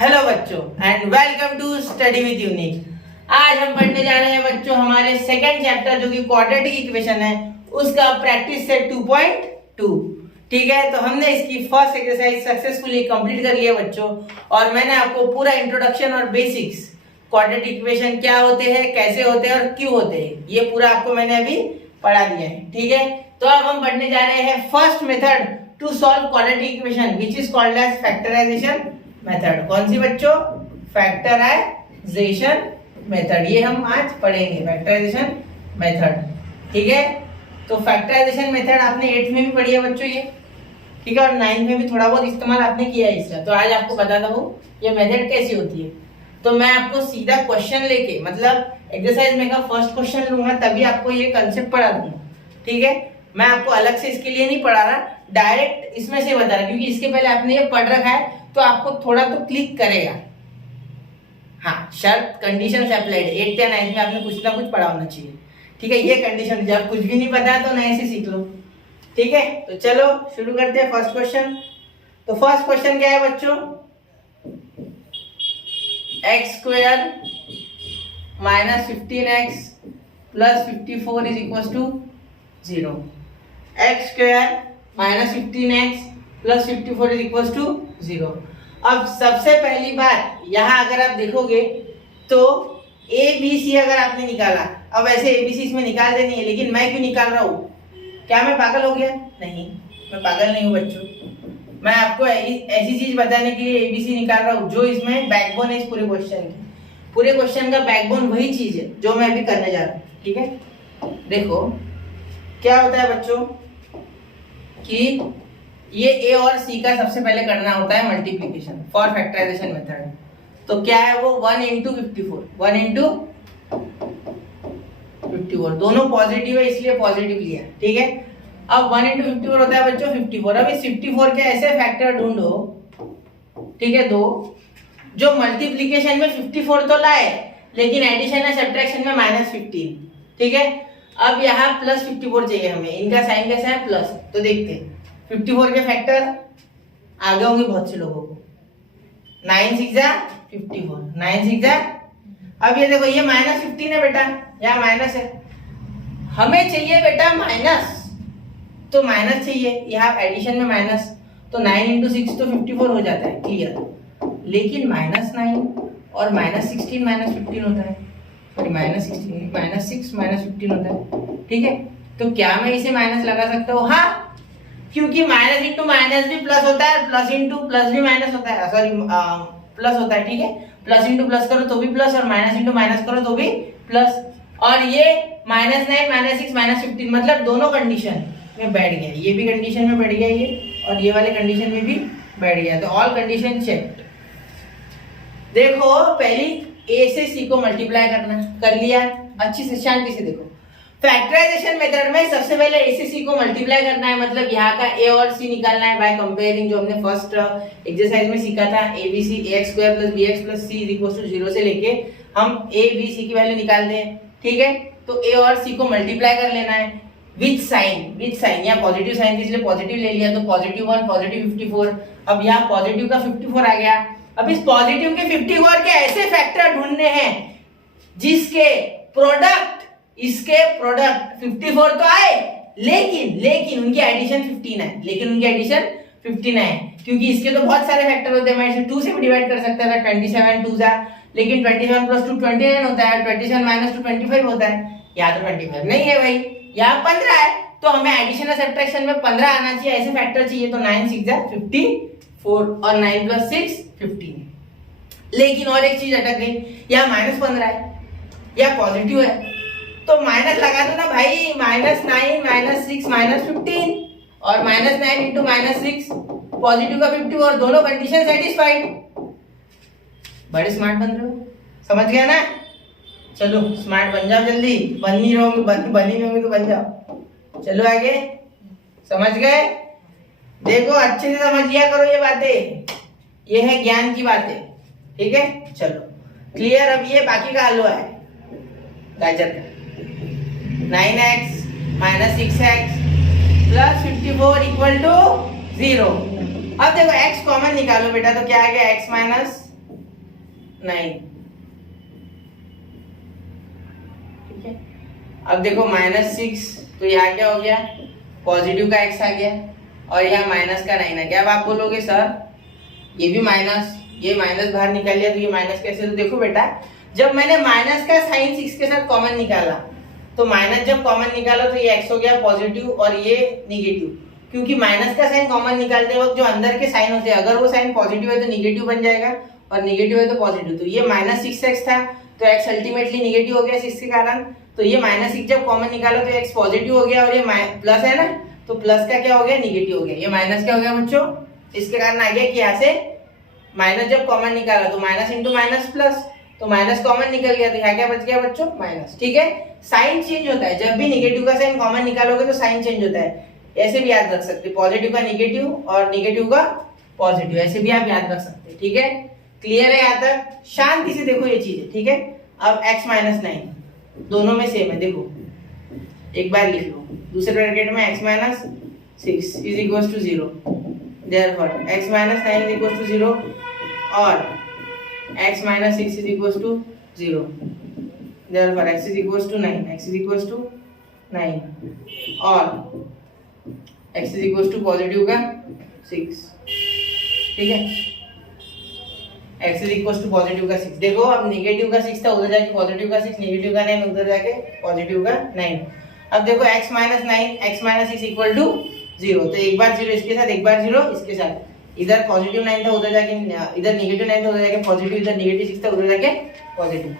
Hello बच्चों and welcome to study with unique. आज हम पढ़ने जा रहे हैं बच्चों हमारे सेकंड चैप्टर जो कि क्वाड्रेटिक इक्वेशन है उसका प्रैक्टिस सेट 2.2। ठीक है, तो हमने इसकी फर्स्ट एक्सरसाइज सक्सेसफुली कंप्लीट कर लिया बच्चों, और मैंने आपको पूरा इंट्रोडक्शन और बेसिक्स क्वाड्रेटिक इक्वेशन क्या होते हैं, कैसे होते हैं और क्यों होते हैं, ये पूरा आपको मैंने अभी पढ़ा दिया है। ठीक है, तो अब हम पढ़ने जा रहे हैं first method to solve quadratic equation which is called as factorization method. कौन सी बच्चों? फैक्टराइजेशन मेथड, ये हम आज पढ़ेंगे फैक्टराइजेशन मेथड। ठीक है, तो फैक्टराइजेशन मेथड आपने 8th में भी पढ़ी है बच्चों ये, ठीक है, और 9th में भी थोड़ा बहुत इस्तेमाल आपने किया है इसका। तो आज आपको बताता हूँ ये मेथड कैसी होती है। तो मैं आपको सीधा क्वेश्चन लेके, मतलब एक्सरसाइज में का फर्स्ट क्वेश्चन लूंगा तभी आपको ये कंसेप्ट पढ़ा दूंगा। ठीक है, मैं आपको अलग से इसके लिए नहीं पढ़ा रहा, डायरेक्ट इसमें से बता रहा, क्योंकि इसके पहले आपने ये पढ़ रखा है तो आपको थोड़ा तो क्लिक करेगा। हाँ, शर्त कंडीशन अप्लाइड 8th या 9th में आपने कुछ ना कुछ पढ़ा होना चाहिए। ठीक है, ये कंडीशन, जब कुछ भी नहीं पता है तो नए से सीख लो। ठीक है, तो चलो शुरू करते हैं फर्स्ट क्वेश्चन। तो फर्स्ट क्वेश्चन क्या है बच्चों? x square minus 15x plus 54 is equal to 0। x square minus 15x plus 54 is equal to 0। अब सबसे पहली बात, यहाँ अगर आप देखोगे तो ए बी सी अगर आपने निकाला, अब ऐसे ए बी सी इसमें निकाल देनी है, लेकिन मैं क्यों निकाल रहा हूँ? क्या मैं पागल हो गया? नहीं, मैं पागल नहीं हूँ बच्चों। मैं आपको ऐसी चीज बताने के लिए एबीसी निकाल रहा हूँ जो इसमें बैकबोन है इस पूरे क्वेश्चन की। पूरे क्वेश्चन का बैकबोन वही चीज है जो मैं अभी करने जा रहा हूँ। ठीक है, देखो क्या होता है बच्चों कि ये ए और सी का सबसे पहले करना होता है मल्टीप्लीकेशन फॉर फैक्टराइजेशन मेथड। तो क्या है वो? 1 इंटू 54, 1 इंटू 54, दोनों पॉजिटिव है इसलिए पॉजिटिव लिया। ठीक है, अब 1 इंटू 54 होता है बच्चों 54। अब इस 54 के ऐसे फैक्टर ढूंढो, ठीक है, दो जो मल्टीप्लीकेशन में 54 तो लाए लेकिन एडिशन या सब्ट्रैक्शन में -15। ठीक है, अब यहाँ प्लस 54 चाहिए हमें, इनका साइन कैसा है? प्लस। तो देखते हैं 54 के फैक्टर आगे होंगे बहुत से लोगों को। 9 6 जा 54, 9 6 जा। अब ये देखो ये -15 है बेटा, यहाँ माइनस है, हमें चाहिए बेटा माइनस, तो माइनस चाहिए, यहाँ एडिशन में माइनस, तो 9 इंटू 6 तो 54 हो जाता है, क्लियर। लेकिन -9 और -16 -15 होता है, सॉरी -16 -6 -15 होता है। ठीक है, तो क्या मैं इसे माइनस लगा सकता हूँ? हाँ, क्योंकि माइनस इंटू माइनस भी प्लस होता है, प्लस इंटू प्लस भी माइनस होता है, सॉरी प्लस होता है। ठीक है, प्लस इंटू प्लस करो तो भी प्लस, और माइनस इंटू माइनस करो तो भी प्लस। और ये -9 -6 -15 मतलब दोनों कंडीशन में बैठ गया, ये भी कंडीशन में बैठ गया ये, और ये वाले कंडीशन में भी बैठ गया। तो ऑल कंडीशन चेक। देखो पहली ए से सी को मल्टीप्लाई करना, कर लिया, अच्छी से शांति से देखो। फैक्टराइजेशन मेथड में सबसे पहले ए से सी को मल्टीप्लाई करना है, मतलब यहाँ का ए और सी निकालना है बाय कंपेयरिंग, जो हमने फर्स्ट एक्सरसाइज में सीखा था। A b c a x square plus b x plus c is equal to 0 से लेके हम ए बी सी की वैल्यू निकालते हैं। ठीक है, तो ए और सी को मल्टीप्लाई कर लेना है विथ साइन, या पॉजिटिव साइन इसलिए पॉजिटिव ले लिया, तो +1 पॉजिटिव 54। अब यहाँ पॉजिटिव का 54 आ गया। अब इस पॉजिटिव के 54 के ऐसे फैक्टर ढूंढने हैं जिसके प्रोडक्ट इसके प्रोडक्ट 54 तो आए, लेकिन उनकी एडिशन 15 है, क्योंकि इसके तो बहुत सारे फैक्टर होते हैं। मैं इसे 2 से भी डिवाइड कर सकता था, 27 2 जा, लेकिन 27 + 2 29 होता है, 27 - 2 25 होता है। यहाँ तो 25 नहीं है भाई, यहाँ 15 है, तो हमें एडिशन और सब्ट्रैक्शन में 15 आना चाहिए, ऐसे फैक्टर चाहिए। तो 9 6 जा 54 और 9 + 6 15। लेकिन और एक चीज अटक गई, यहाँ -15 है, यहाँ पॉजिटिव है, तो माइनस लगा दो ना भाई, -9 -6 -15, और -9 इंटू -6 पॉजिटिव का 50, और दोनों कंडीशन सेटिस्फाइड। बड़े स्मार्ट बन रहे हो, समझ गया ना? चलो स्मार्ट बन जाओ जल्दी, बन नहीं रहोगे तो बन जाओ। चलो आगे, समझ गए? देखो अच्छे से समझ लिया करो ये बातें, ये है ज्ञान की बातें। ठीक है, चलो क्लियर। अब ये बाकी का हलवा है गाजर का। 9x - 6x plus 54 equal to 0। अब देखो x कॉमन निकालो बेटा, तो क्या आ गया? x - 9, ठीक है। अब देखो -6, तो यहाँ क्या हो गया, पॉजिटिव का x आ गया और यहाँ माइनस का 9 आ गया। अब आप बोलोगे सर ये भी माइनस, ये माइनस बाहर निकाल लिया तो ये माइनस कैसे? तो देखो बेटा, जब मैंने माइनस का साइन 6 के साथ कॉमन निकाला तो माइनस जब कॉमन निकाला तो ये x हो गया पॉजिटिव और ये निगेटिव, क्योंकि माइनस का साइन कॉमन निकालते वक्त जो अंदर के साइन होते हैं अगर वो साइन पॉजिटिव है तो निगेटिव बन जाएगा और निगेटिव है तो पॉजिटिव। तो ये -6x था तो x अल्टीमेटली निगेटिव हो गया 6 के कारण, तो ये -6 जब कॉमन निकाला तो x पॉजिटिव हो गया और ये प्लस है ना, तो प्लस का क्या हो गया, निगेटिव हो गया। ये माइनस क्या हो गया बच्चों, इसके कारण आ गया कि यहाँ से माइनस जब कॉमन निकाला तो माइनस इंटू माइनस प्लस, तो माइनस कॉमन निकल गया तो यहाँ क्या बच गया बच्चों, माइनस। ठीक है, साइन चेंज होता है, जब भी निगेटिव का साइन कॉमन निकालोगे तो साइन चेंज होता है। ऐसे भी याद रख सकते, पॉजिटिव का निगेटिव और निगेटिव का पॉजिटिव, ऐसे भी आप याद रख सकते। ठीक है, क्लियर है यहाँ तक? शांति से देखो ये चीजें। ठीक है, अब x - 9 दोनों में सेम है, देखो एक बार लिख लो, दूसरे ब्रैकेट में x - 6 is equal to 0, therefore x - 9 is equal to 0 और x - 6 is equal to 0, therefore x is equal to 9, x is equal to 9 और x is equal to positive का 6। ठीक है, x is equal to positive का 6। देखो अब negative का 6 था, उधर जाके पॉजिटिव का 6, नेगेटिव का 9 उधर जाके पॉजिटिव का 9। अब देखो x - 9 x - 6 इक्वल टू 0, तो एक बार 0 इसके साथ, एक बार 0 इसके साथ, इधर पॉजिटिव 9 था उधर जाके, इधर नेगेटिव 9 था उधर जाके पॉजिटिव, इधर नेगेटिव 6 था उधर जाके पॉजिटिव।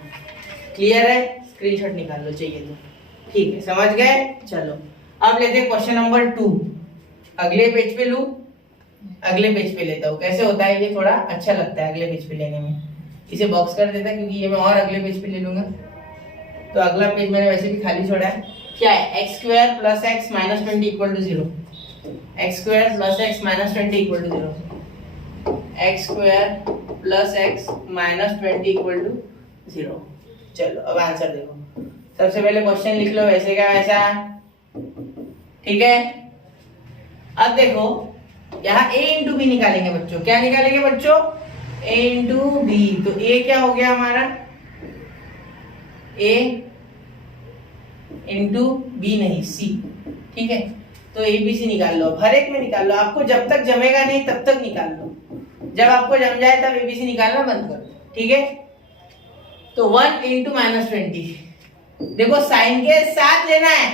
क्लियर है? स्क्रीनशॉट निकाल लो चाहिए तो। ठीक है, समझ गए? चलो अब लेते हैं क्वेश्चन नंबर 2। अगले पेज पे लूं, अगले पेज पे लेता हूँ। कैसे होता है ये, थोड़ा अच्छा लगता है अगले पेज पे लेने में, इसे बॉक्स कर देता क्योंकि ये मैं और अगले पेज पे ले लूंगा। तो अगला पेज मैंने वैसे भी खाली छोड़ा है। क्या है, x² + x - 20 equal to 0, x² + x - 20 equal to 0, x² + x - 20 equal to 0। चलो अब आंसर देखो, सबसे पहले क्वेश्चन लिख लो वैसे का वैसा। ठीक है, अब देखो यहाँ a इंटू बी निकालेंगे बच्चों। क्या निकालेंगे बच्चों? a into b. तो a क्या हो गया हमारा, a इंटू बी नहीं c। ठीक है, तो ABC निकाल लो, हर एक में निकाल लो, आपको जब तक जमेगा नहीं तब तक निकाल लो, जब आपको जम जाए तब ABC निकालना बंद कर दो। ठीक है, तो 1 इंटू -20, देखो साइन के साथ लेना है,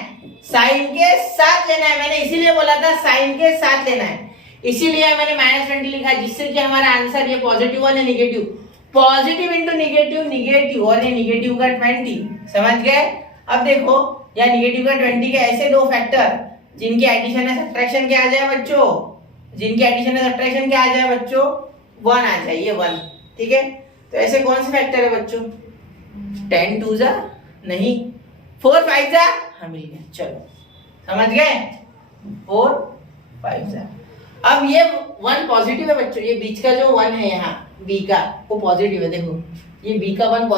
साइन के साथ लेना है, मैंने इसीलिए बोला था साइन के साथ लेना है, इसीलिए मैंने -20 लिखा है, जिससे कि हमारा आंसर ये पॉजिटिव और negative, positive into negative, negative और ये नेगेटिव का 20। समझ गए? अब देखो या नेगेटिव का 20 के ऐसे दो फैक्टर जिनकी एडिशन या सब्ट्रैक्शन क्या आ जाए बच्चों, जिनकी एडिशन या सब्ट्रैक्शन क्या आ जाए बच्चों, 1 आ जाए, ये 1। ठीक है, तो ऐसे कौन से फैक्टर है बच्चों, 10 2 जा नहीं, 4 5 जा, हाँ मिल गया। चलो समझ गए, 4 5 जा। अब ये 1 पॉजिटिव है बच्चों, ये बीच का जो 1 है यहाँ बी का वो पॉजिटिव है, देखो ये बी का 1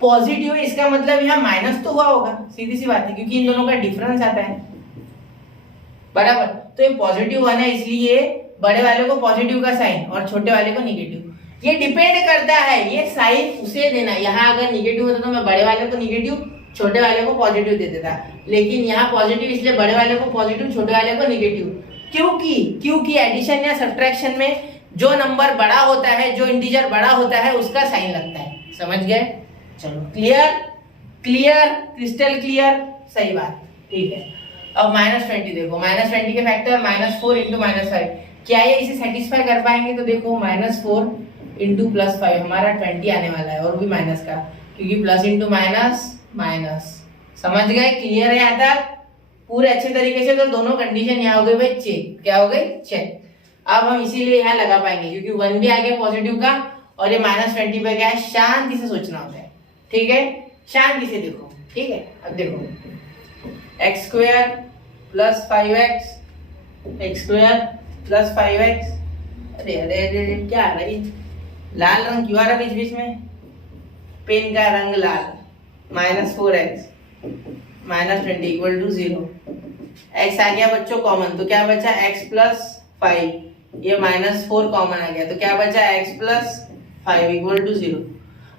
पॉजिटिव है, इसका मतलब यहाँ माइनस तो हुआ होगा, सीधी सी बात है, क्योंकि इन दोनों का डिफरेंस आता है बराबर। तो ये पॉजिटिव 1 है, इसलिए बड़े वाले को पॉजिटिव का साइन और छोटे वाले को नेगेटिव। ये डिपेंड करता है, ये साइन उसे देना, यहाँ अगर नेगेटिव होता तो मैं बड़े वाले को नेगेटिव छोटे वाले को पॉजिटिव दे देता, लेकिन यहाँ पॉजिटिव इसलिए बड़े वाले को पॉजिटिव छोटे वाले को नेगेटिव, क्योंकि एडिशन या सब्ट्रैक्शन में जो नंबर बड़ा होता है, जो इंटीजर बड़ा होता है उसका साइन लगता है। समझ गए? चलो क्लियर, क्रिस्टल क्लियर, सही बात। ठीक है, अब -20 देखो, -20 के फैक्टर -4 इंटू -5, क्या ये इसे सेटिस्फाई कर पाएंगे? तो देखो -4 इंटू +5 हमारा 20 आने वाला है, और भी माइनस का, क्योंकि प्लस इंटू माइनस। समझ गए? क्लियर है यहाँ तक पूरे अच्छे तरीके से? तो दोनों कंडीशन यहाँ हो गई भाई चेक, क्या हो गई चेक। अब हम इसीलिए यहाँ लगा पाएंगे क्योंकि 1 भी आ गया पॉजिटिव का और ये -20 पे गया है। शांति से सोचना होता है, ठीक है, शांति से देखो। ठीक है, अब देखो x² + 5x, अरे अरे अरे क्या आ रहा है, लाल रंग क्यों आ रहा है बीच बीच में, पेन का रंग लाल। -4x -20 इक्वल टू 0, x आ गया बच्चों कॉमन, तो क्या बचा x + 5, ये -4 कॉमन आ गया, तो क्या बचा x + 5 इक्वल टू 0।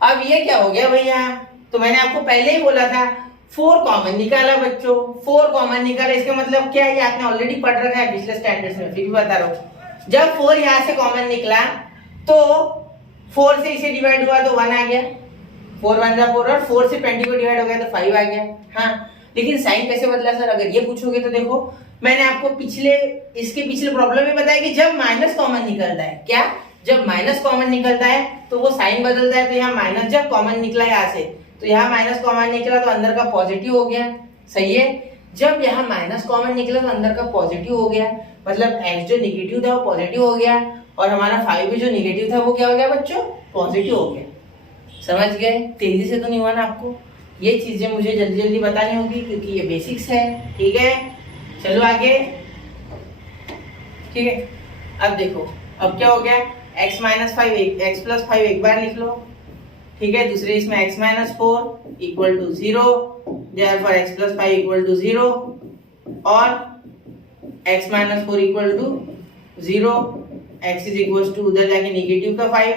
अब ये क्या हो गया भैया, तो मैंने आपको पहले ही बोला था 4 कॉमन निकाला बच्चों, 4 कॉमन निकाला, इसका मतलब क्या है, ये आपने ऑलरेडी पढ़ रखा है पिछले स्टैंडर्ड्स में, फिर भी बता रहा हूँ। जब 4 यहाँ से कॉमन निकला तो 4 से इसे डिवाइड हुआ तो 1 आ गया, 4 1 जा 4, और 4 से 20 को डिवाइड हो गया तो 5 आ गया। हाँ, लेकिन साइन कैसे बदला सर, अगर ये पूछोगे तो देखो मैंने आपको इसके पिछले प्रॉब्लम में बताया कि जब माइनस कॉमन निकलता है, क्या, जब माइनस कॉमन निकलता है तो वो साइन बदलता है। तो यहाँ माइनस जब कॉमन निकला यहाँ से, तो यहाँ माइनस कॉमन निकला तो अंदर का पॉजिटिव हो गया, सही है। जब यहाँ माइनस कॉमन निकला तो अंदर का पॉजिटिव हो गया, मतलब x जो निगेटिव था वो पॉजिटिव हो गया, और हमारा 5 भी जो निगेटिव था वो क्या हो गया बच्चों, पॉजिटिव हो गया। समझ गए, तेजी से तो नहीं हुआ ना आपको, ये चीजें मुझे जल्दी जल्दी बतानी होगी क्योंकि ये बेसिक्स है, ठीक है। चलो आगे, ठीक है। अब देखो अब क्या हो गया, x माइनस 5 x प्लस 5 एक बार लिख लो, ठीक है। दूसरे इसमें x minus 4 equal to 0, therefore x plus 5 equal to 0, और x minus 4 equal to 0, x is equal to उधर जाके निगेटिव का 5,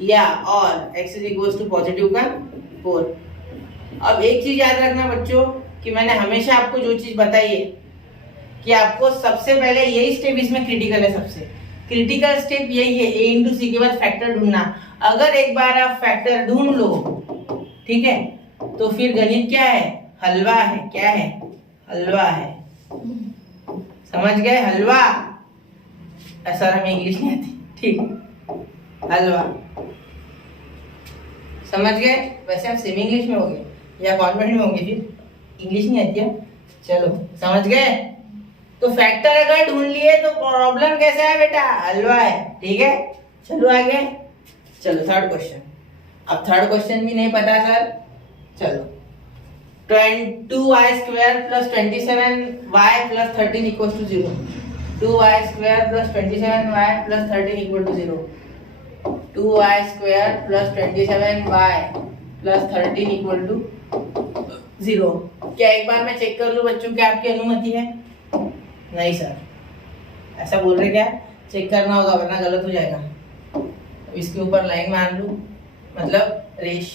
या और x is equal to positive का 4। अब एक चीज याद रखना बच्चों कि मैंने हमेशा आपको जो चीज बताई है कि आपको सबसे पहले यही स्टेप इसमें क्रिटिकल है, सबसे क्रिटिकल स्टेप यही है, a इंटू सी के बाद फैक्टर ढूंढना। अगर एक बार आप फैक्टर ढूंढ लो, ठीक है, तो फिर गणित क्या है, हलवा है, क्या है, हलवा है। समझ गए, हलवा, ऐसा हमें इंग्लिश नहीं आती, ठीक, हलवा, समझ गए। वैसे आप सेमी इंग्लिश में होंगे या कॉन्वेंट में होंगे, फिर इंग्लिश नहीं आती है, चलो समझ गए। तो फैक्टर अगर ढूंढ लिए तो प्रॉब्लम कैसे है बेटा, हलवा है, ठीक है। चलो आगे, चलो थर्ड क्वेश्चन। अब थर्ड क्वेश्चन भी नहीं पता सर, चलो 2y square plus 27y plus 13 equal to 0, 2y square plus 27y plus 13 equal to 0, 2y square plus 27y plus 13 equal to 0। क्या एक बार मैं चेक कर लूं बच्चों, क्या आपकी अनुमति है? नहीं सर, ऐसा बोल रहे क्या, चेक करना होगा वरना गलत हो जाएगा। इसके ऊपर लाइन मार लूं, मतलब रेश,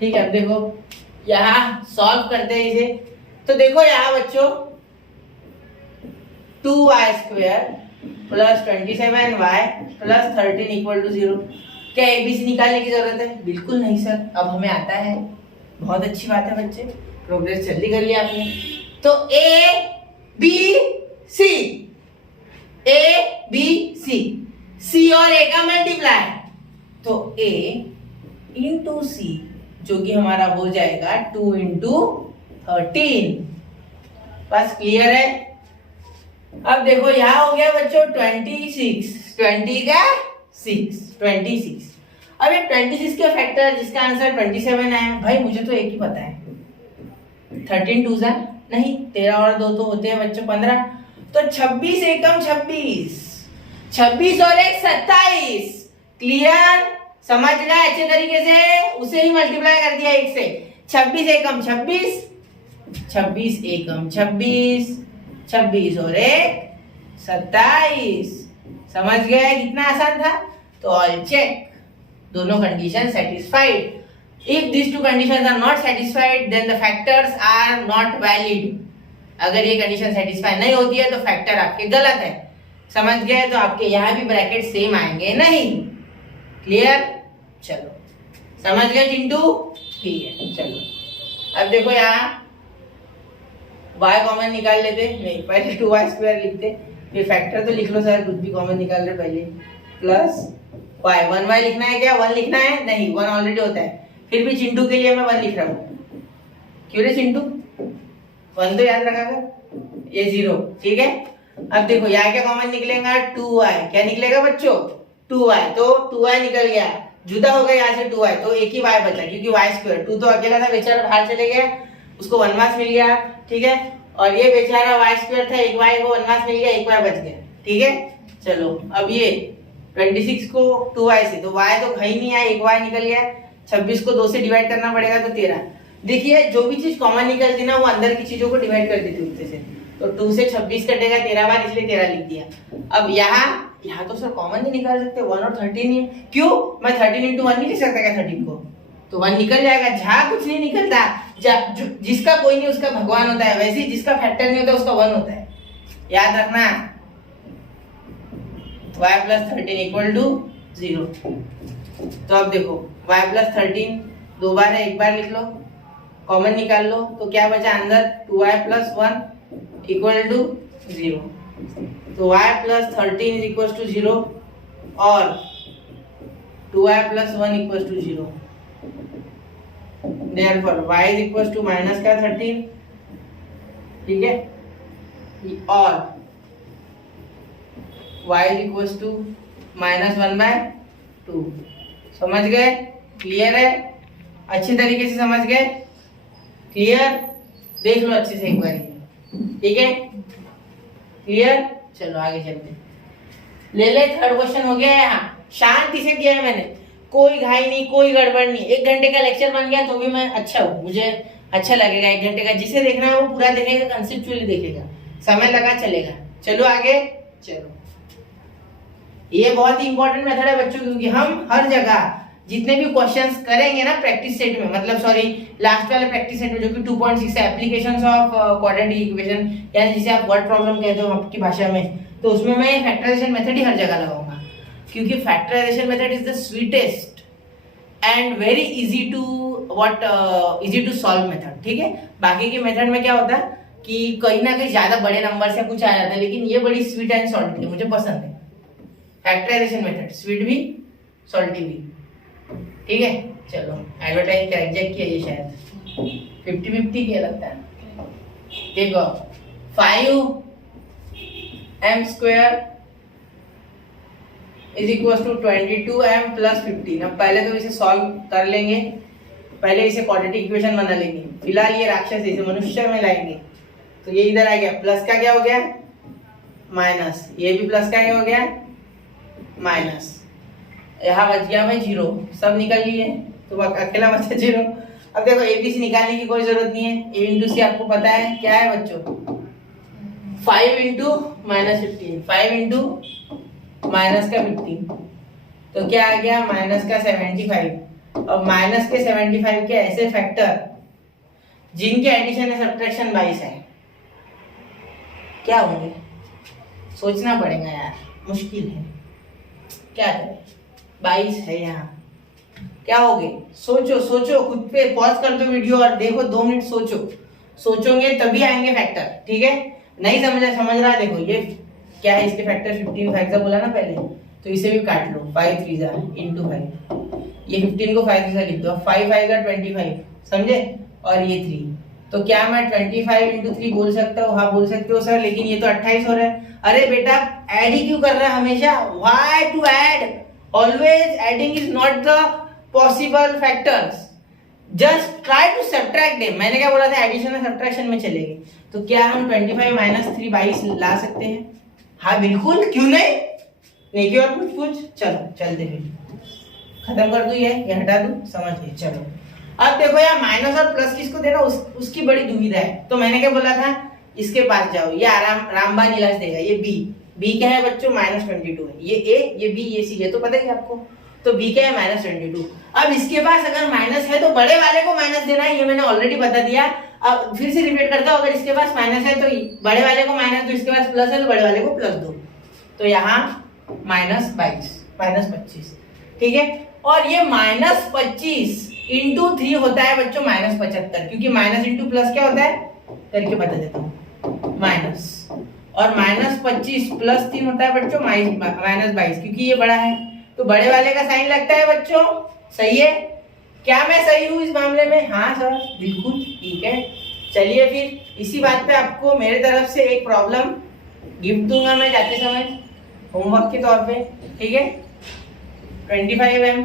ठीक है। अब देखो यहाँ सॉल्व करते हैं इसे, तो देखो यहाँ बच्चों 2y square plus 27y plus 13 equal to 0, क्या एबीसी निकालने की जरूरत है? बिल्कुल नहीं सर, अब हमें आता है, बहुत अच्छी बात है बच्चे, प्रोग्रेस जल्दी कर लिया आपने। तो ए बी सी, ए बी सी, सी और ए का मल्टीप्लाई, तो ए इंटू सी जो कि हमारा हो जाएगा 2 इंटू 13। बस क्लियर है। अब देखो यहाँ हो गया बच्चों 26, 20 का 6, 26। अब ये 26 के फैक्टर जिसका आंसर 27 है, भाई मुझे तो एक ही पता है, 13 2 जा नहीं, 13 और 2 तो होते हैं बच्चों 15, तो 26 एकम 26, 26 और 1 27। क्लियर, समझ गए अच्छे तरीके से, उसे ही मल्टीप्लाई कर दिया 1 से, 26 एकम 26, 26 एकम 26, 26 और 1 27। समझ गए कितना आसान था? तो ऑल चेक, दोनों condition satisfied. If these two conditions are not satisfied, then the factors are not valid. अगर ये कंडीशन सेटिस्फाई नहीं होती है तो फैक्टर आपके गलत है। समझ गए? तो आपके यहाँ भी ब्रैकेट सेम आएंगे नहीं। क्लियर? चलो समझ गए चिंटू? ठीक है, चलो अब देखो यहाँ y कॉमन निकाल लेते, नहीं पहले 2y स्क्वायर लिखते, फिर फैक्टर तो लिख लो सर, कुछ भी कॉमन निकाल रहे पहले, प्लस y, 1y लिखना है क्या? 1 लिखना है? नहीं, 1 ऑलरेडी होता है, फिर भी चिंटू के लिए मैं 1 लिख रहा हूँ। क्यों रे चिंटू? 1 तो याद रखा कर, ये 0, ठीक है। अब देखो यहाँ क्या कॉमन निकलेगा? 2y, क्या निकलेगा बच्चों? 2y, तो 2y निकल गया, जुदा हो गया यहाँ से 2y, तो एक ही y बचा, क्योंकि y स्क्वायर 2 तो अकेला था, बेचारा बाहर चले गया, उसको 1 मार्क्स मिल गया, ठीक है। और ये बेचारा y स्क्वायर था, एक y को 1 मार्क्स मिल गया, एक y बच गया, ठीक है। चलो अब ये 26 को 2y से, तो y तो कहीं नहीं आया, एक y निकल गया, 26 को 2 से डिवाइड करना पड़ेगा तो 13। देखिए जो भी चीज कॉमन निकलती ना वो अंदर की चीजों को डिवाइड कर देती है उससे, तो 2 से 26 कटेगा 13 बार, इसलिए 13 लिख दिया। अब यहाँ यहाँ तो सर कॉमन नहीं निकाल सकते, 1 और 13 ही है। क्यों? मैं 13 इंटू 1 नहीं लिख सकता क्या 13 को? तो 1 निकल जाएगा, जहाँ कुछ नहीं निकलता, जिसका कोई नहीं उसका भगवान होता है, वैसे ही जिसका फैक्टर नहीं होता उसका 1 होता है, याद रखना। y plus 13 equal to 0। तो अब देखो y प्लस 13 दो बार है, एक बार लिख लो, कॉमन निकाल लो, तो क्या बचा अंदर, 2y प्लस 1 इक्वल टू 0। तो y plus 13 is equal to 0 और 2y plus 1 equal to 0। Therefore y is equal to minus का 13, ठीक है, और y is equal to minus 1/2। समझ गए? क्लियर है? अच्छी तरीके से समझ गए? क्लियर? देख लो अच्छे से एक बार, ठीक है? क्लियर? चलो आगे चलते हैं। ले थर्ड क्वेश्चन हो गया है। यहाँ शांति से किया है मैंने, कोई घाई नहीं, कोई गड़बड़ नहीं। 1 घंटे का लेक्चर बन गया तो भी मैं अच्छा हूँ, मुझे अच्छा लगेगा। 1 घंटे का जिसे देखना है वो पूरा देखेगा, कंसेप्चुअली देखेगा, समय लगा चलेगा। चलो आगे चलो। ये बहुत ही इंपॉर्टेंट मेथड है बच्चों, क्योंकि हम हर जगह जितने भी क्वेश्चंस करेंगे ना प्रैक्टिस सेट में, मतलब सॉरी लास्ट वाले प्रैक्टिस सेट में जो कि 2.6 है, एप्लीकेशंस ऑफ क्वाड्रेटिक इक्वेशन, यानी जिसे आप वर्ड प्रॉब्लम कहते हो आपकी भाषा में, तो उसमें मैं फैक्टराइजेशन मेथड ही हर जगह लगाऊंगा, क्योंकि factorization method is the sweetest and very easy to solve method, ठीक है। बाकी के मेथड में क्या होता है कि कहीं ना कहीं ज्यादा बड़े नंबर से कुछ आ जाता है, लेकिन ये बड़ी स्वीट एंड सॉल्टी है, मुझे पसंद है फैक्टराइजेशन मेथड, स्वीट भी सॉल्टी भी, ठीक है। चलो एडवर्टाइज का एग्जैक्ट किया ये शायद 50-50 किया लगता है। देखो 5m² is equal to 22m plus 15। अब पहले तो इसे सॉल्व कर लेंगे, पहले इसे क्वाड्रेटिक इक्वेशन बना लेंगे। फिलहाल ये राक्षस इसे मनुष्य में लाएंगे, तो ये इधर आ गया, प्लस का क्या हो गया माइनस, ये भी प्लस का क्या हो गया माइनस, यहाँ बच गया भाई 0, सब निकल लिए तो अकेला बचा 0। अब देखो एबीसी निकालने की कोई जरूरत नहीं है, ए इंटू सी आपको पता है क्या है बच्चों, 5 इंटू माइनस 15, 5 इंटू माइनस का 15, तो क्या आ गया माइनस का 75। और माइनस के 75 के ऐसे फैक्टर जिनके एडिशन या सब्ट्रैक्शन 22 है, क्या होंगे सोचना पड़ेगा यार, मुश्किल है, क्या करें 22 है यहाँ, क्या होगे सोचो सोचो, खुद पे पॉज कर दो वीडियो और देखो 2 मिनट सोचो, सोचोगे तभी आएंगे फैक्टर, ठीक है। नहीं समझ रहा, देखो ये क्या है, इसके फैक्टर 15 5 का बोला ना पहले, तो इसे भी काट लो, 5 3 इंटू 5, ये 15 को 5 3 लिख दो, 5 5 का 25, समझे, और ये 3, तो क्या मैं 25 इंटू 3 बोल सकता हूँ? हाँ बोल सकते हो सर, लेकिन ये तो 28 हो रहा है। अरे बेटा ऐड ही क्यों कर रहा है हमेशा, why to add, always adding is not the possible factors, just try to subtract them. मैंने क्या बोला था, एडिशन और सब्ट्रैक्शन में चलेंगे, तो क्या हम 25 माइनस 3 22 ला सकते हैं? हाँ बिल्कुल, क्यों नहीं कि और कुछ चलो चलते फिर, खत्म कर दूं ये हटा दूं, समझ गए। चलो अब देखो यार, माइनस और प्लस किसको देना उसकी बड़ी दुविधा है, तो मैंने क्या बोला था, इसके पास जाओ, ये रामबान इलाज देगा। ये बी क्या है बच्चों -22 है, ये ए, ये बी, ये सी, ये तो पता ही आपको, तो बी क्या है -22। अब इसके पास अगर माइनस है तो बड़े वाले को माइनस देना है, ये मैंने ऑलरेडी बता दिया। अब फिर से रिपीट करता हूं, अगर इसके पास माइनस है तो बड़े वाले को माइनस दो, इसके पास प्लस है तो बड़े वाले को प्लस दो, तो यहाँ -25, ठीक है। और ये -25 इंटू 3 होता है बच्चों -75, क्योंकि माइनस इंटू प्लस क्या होता है करके बता देता हूँ, माइनस, और -25 प्लस 3 होता है बच्चों -22, क्योंकि ये बड़ा है तो बड़े वाले का साइन लगता है बच्चों, सही है। क्या मैं सही हूँ इस मामले में? हाँ सर बिल्कुल ठीक है। चलिए फिर इसी बात पे आपको मेरे तरफ से एक प्रॉब्लम गिफ्ट दूंगा मैं जाते समय होमवर्क के तौर पे, ठीक है। 25m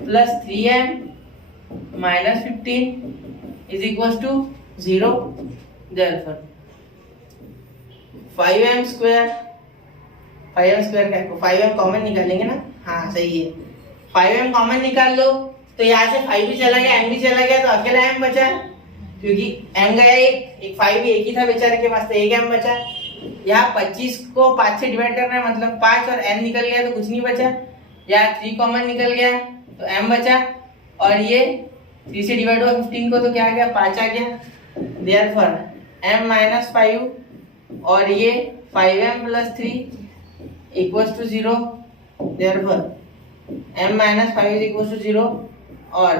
plus 3m minus 15 is equal to 0, therefore 5m² क्या, 5m कॉमन निकालेंगे ना, हाँ सही है, 5m कॉमन निकाल लो, तो यहाँ से 5 भी चला गया, m भी चला गया, तो अकेला m बचा, क्योंकि m गया एक 5 भी एक ही था बेचारे के पास, तो एक m बचा, यहाँ 25 को 5 से डिवाइड करना है, मतलब 5 और m निकल गया तो कुछ नहीं बचा, या 3 कॉमन निकल गया तो m बचा, और ये 3 से डिवाइड हुआ 15 को तो क्या आ गया, 5 आ गया। देयरफॉर m माइनस 5 और ये 5m plus 3 equals to 0। Therefore m minus 5 is equals to 0 और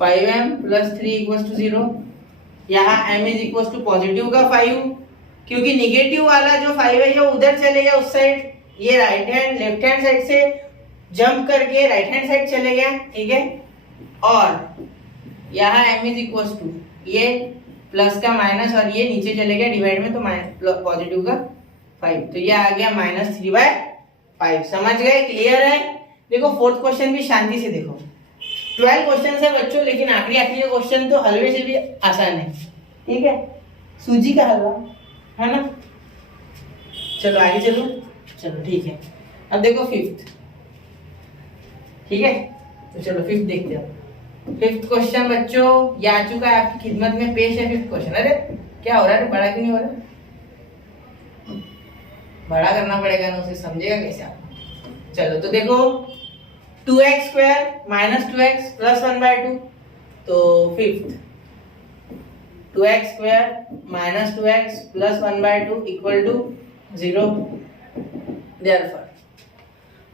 5m प्लस 3 इक्वल्स टू 0। यहाँ m is equals to positive का 5, क्योंकि निगेटिव वाला जो 5 है ये उधर चले गया उस साइड, ये लेफ्ट हैंड साइड से जंप करके राइट हैंड साइड चले गया, ठीक है। और यहाँ m इज इक्वल्स टू ये प्लस का माइनस और ये नीचे चले गया डिवाइड में, तो पॉजिटिव का 5, तो ये आ गया -3/5। समझ गए, क्लियर है। देखो फोर्थ क्वेश्चन भी शांति से देखो, 12 क्वेश्चन है बच्चों, लेकिन आखिरी क्वेश्चन तो हलवे से भी आसान है, ठीक है, सूजी का हलवा है ना। चलो आगे चलो, चलो ठीक है। अब देखो फिफ्थ, ठीक है, तो चलो फिफ्थ देखते हैं। फिफ्थ क्वेश्चन बच्चों ये आ चुका है, आपकी खिदमत में पेश है फिफ्थ क्वेश्चन। अरे क्या हो रहा है, बड़ा क्यों नहीं हो रहा, बड़ा करना पड़ेगा ना, उसे समझेगा कैसे आप। चलो तो देखो 2x square minus 2x plus 1/2, तो fifth 2x square minus 2x plus 1/2 equal to 0। Therefore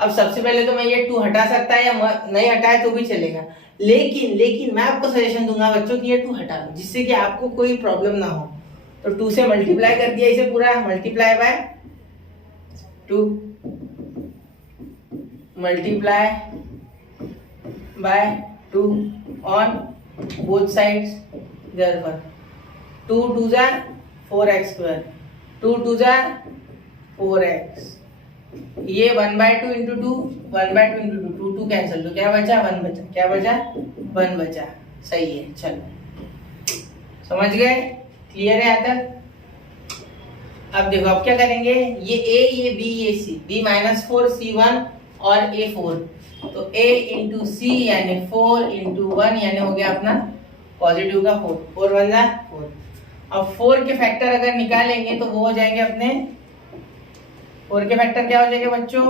अब सबसे पहले तो मैं ये 2 हटा सकता है या नहीं हटाए तो भी चलेगा, लेकिन मैं आपको सजेशन दूंगा बच्चों कि ये 2 हटा दो, जिससे कि आपको कोई प्रॉब्लम ना हो। तो 2 से मल्टीप्लाई कर दिया इसे पूरा, multiply by 2 multiply by 2 on both sides. Therefore 2 2 जा 4x स्क्वायर, 2 2 जा 4x, ये 1/2 इंटू 2, 1/2 इंटू 2, 2 कैंसिल, तो क्या बचा 1 बचा, क्या बचा 1 बचा। सही है, चलो समझ गए, क्लियर है यहाँ तक। अब देखो अब क्या करेंगे, ये a ये b ये c, b -4 c1 और a 4, तो a इंटू सी यानी 4 इंटू 1 यानी हो गया अपना पॉजिटिव का 4, 4 बन जा 4। अब 4 के फैक्टर अगर निकालेंगे तो वो हो जाएंगे अपने 4 के फैक्टर क्या हो जाएंगे बच्चों,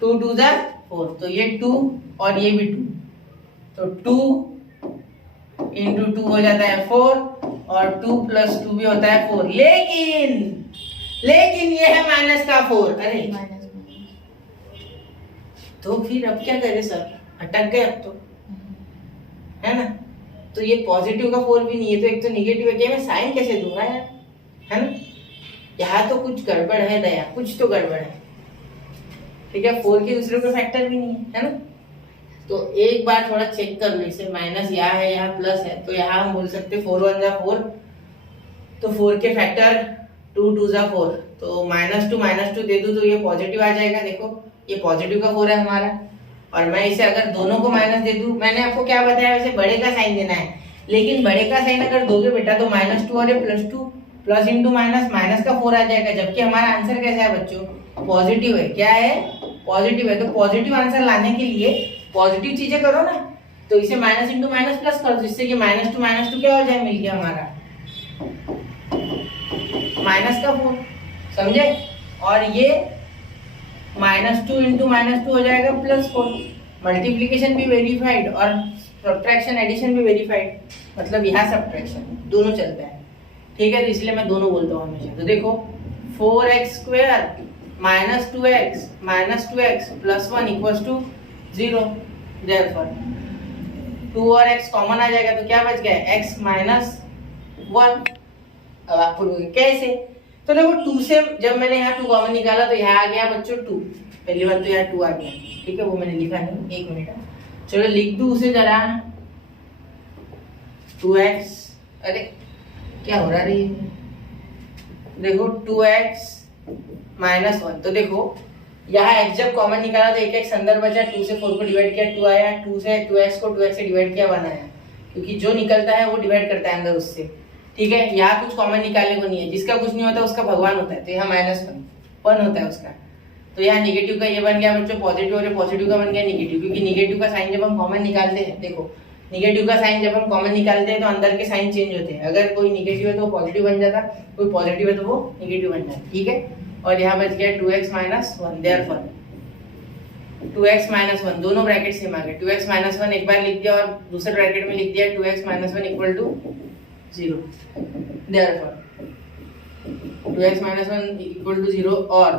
2 2 जा 4, तो ये 2 और ये भी 2, तो 2 इंटू 2 हो जाता है 4 और 2 प्लस 2 भी होता है 4, लेकिन ये है माइनस का 4। अरे तो फिर अब क्या करें सर, अटक गए अब तो, है ना। तो ये पॉजिटिव का 4 भी नहीं है, तो एक तो निगेटिव है, क्या मैं साइन कैसे दूंगा यार, है ना। यहाँ तो कुछ गड़बड़ है दया, कुछ तो गड़बड़ है, ठीक है। 4 के दूसरे को फैक्टर भी नहीं है, है ना। तो एक बार थोड़ा चेक कर लो इसे, माइनस यहाँ है यहाँ प्लस है, तो यहाँ हम बोल सकते 4 1 जा 4, तो 4 के फैक्टर 2 2 जा 4, तो -2 दे दूं तो ये पॉजिटिव आ जाएगा। देखो ये पॉजिटिव का 4 है हमारा, और मैं इसे अगर दोनों को माइनस दे दूं, मैंने आपको क्या बताया वैसे बड़े का साइन देना है, लेकिन बड़े का साइन अगर दोगे बेटा तो -2 और ये +2, प्लस इंटू माइनस का 4 आ जाएगा, जबकि हमारा आंसर कैसा है बच्चों, पॉजिटिव है। क्या है, पॉजिटिव है। तो पॉजिटिव आंसर लाने के लिए पॉजिटिव चीजें करो ना, तो इसे माइनस इंटू माइनस प्लस कर दो, जिससे कि -2 क्या हो जाए, मिल गया हमारा माइनस का 4, समझे। और ये -2 इंटू -2 हो जाएगा +4। मल्टीप्लीकेशन भी वेरीफाइड और सब्ट्रैक्शन एडिशन भी वेरीफाइड, मतलब यहाँ सब्ट्रैक्शन दोनों चलता है, ठीक है। तो इसलिए मैं दोनों बोलता हूँ हमेशा। तो देखो 4x square -2x plus 1 equals to 0। Therefore 2 और x कॉमन आ जाएगा, तो क्या बच गया x -1। अब आप बोलोगे कैसे, तो देखो 2 से जब मैंने यहाँ 2 कॉमन निकाला तो यहाँ आ गया बच्चों 2, पहली बार तो यहाँ 2 आ गया, ठीक है, वो मैंने लिखा नहीं, एक मिनट चलो लिख दूं उसे जरा, 2x, अरे क्या हो रहा है, देखो 2x -1, तो देखो यहाँ x जब कॉमन निकाला तो एक x अंदर बचा, 2 से 4 को डिवाइड किया 2 आया, 2 से 2x को 2x से डिवाइड किया 1 आया, क्योंकि जो निकलता है वो डिवाइड करता है अंदर उससे, ठीक है। यहाँ कुछ कॉमन निकालने को नहीं है, जिसका कुछ नहीं होता उसका भगवान होता है, तो यहाँ -1 होता है उसका, तो यहाँ निगेटिव का ये बन गया बच्चों पॉजिटिव, और पॉजिटिव का बन गया निगेटिव, क्योंकि निगेटिव का साइन जब हम कॉमन निकालते हैं, देखो निगेटिव का साइन जब हम कॉमन निकालते हैं तो अंदर के साइन चेंज होते हैं, अगर कोई निगेटिव है तो पॉजिटिव बन जाता, कोई पॉजिटिव है तो वो निगेटिव बन जाता, ठीक है। और यहाँ बच गया 2x minus 1, therefore 2x minus 1 दोनों ब्रैकेट सेम आ गए, 2x माइनस 1 एक बार लिख दिया और दूसरे ब्रैकेट में लिख दिया 2x minus 1 equal to 0, therefore 2x minus 1 equal to 0 और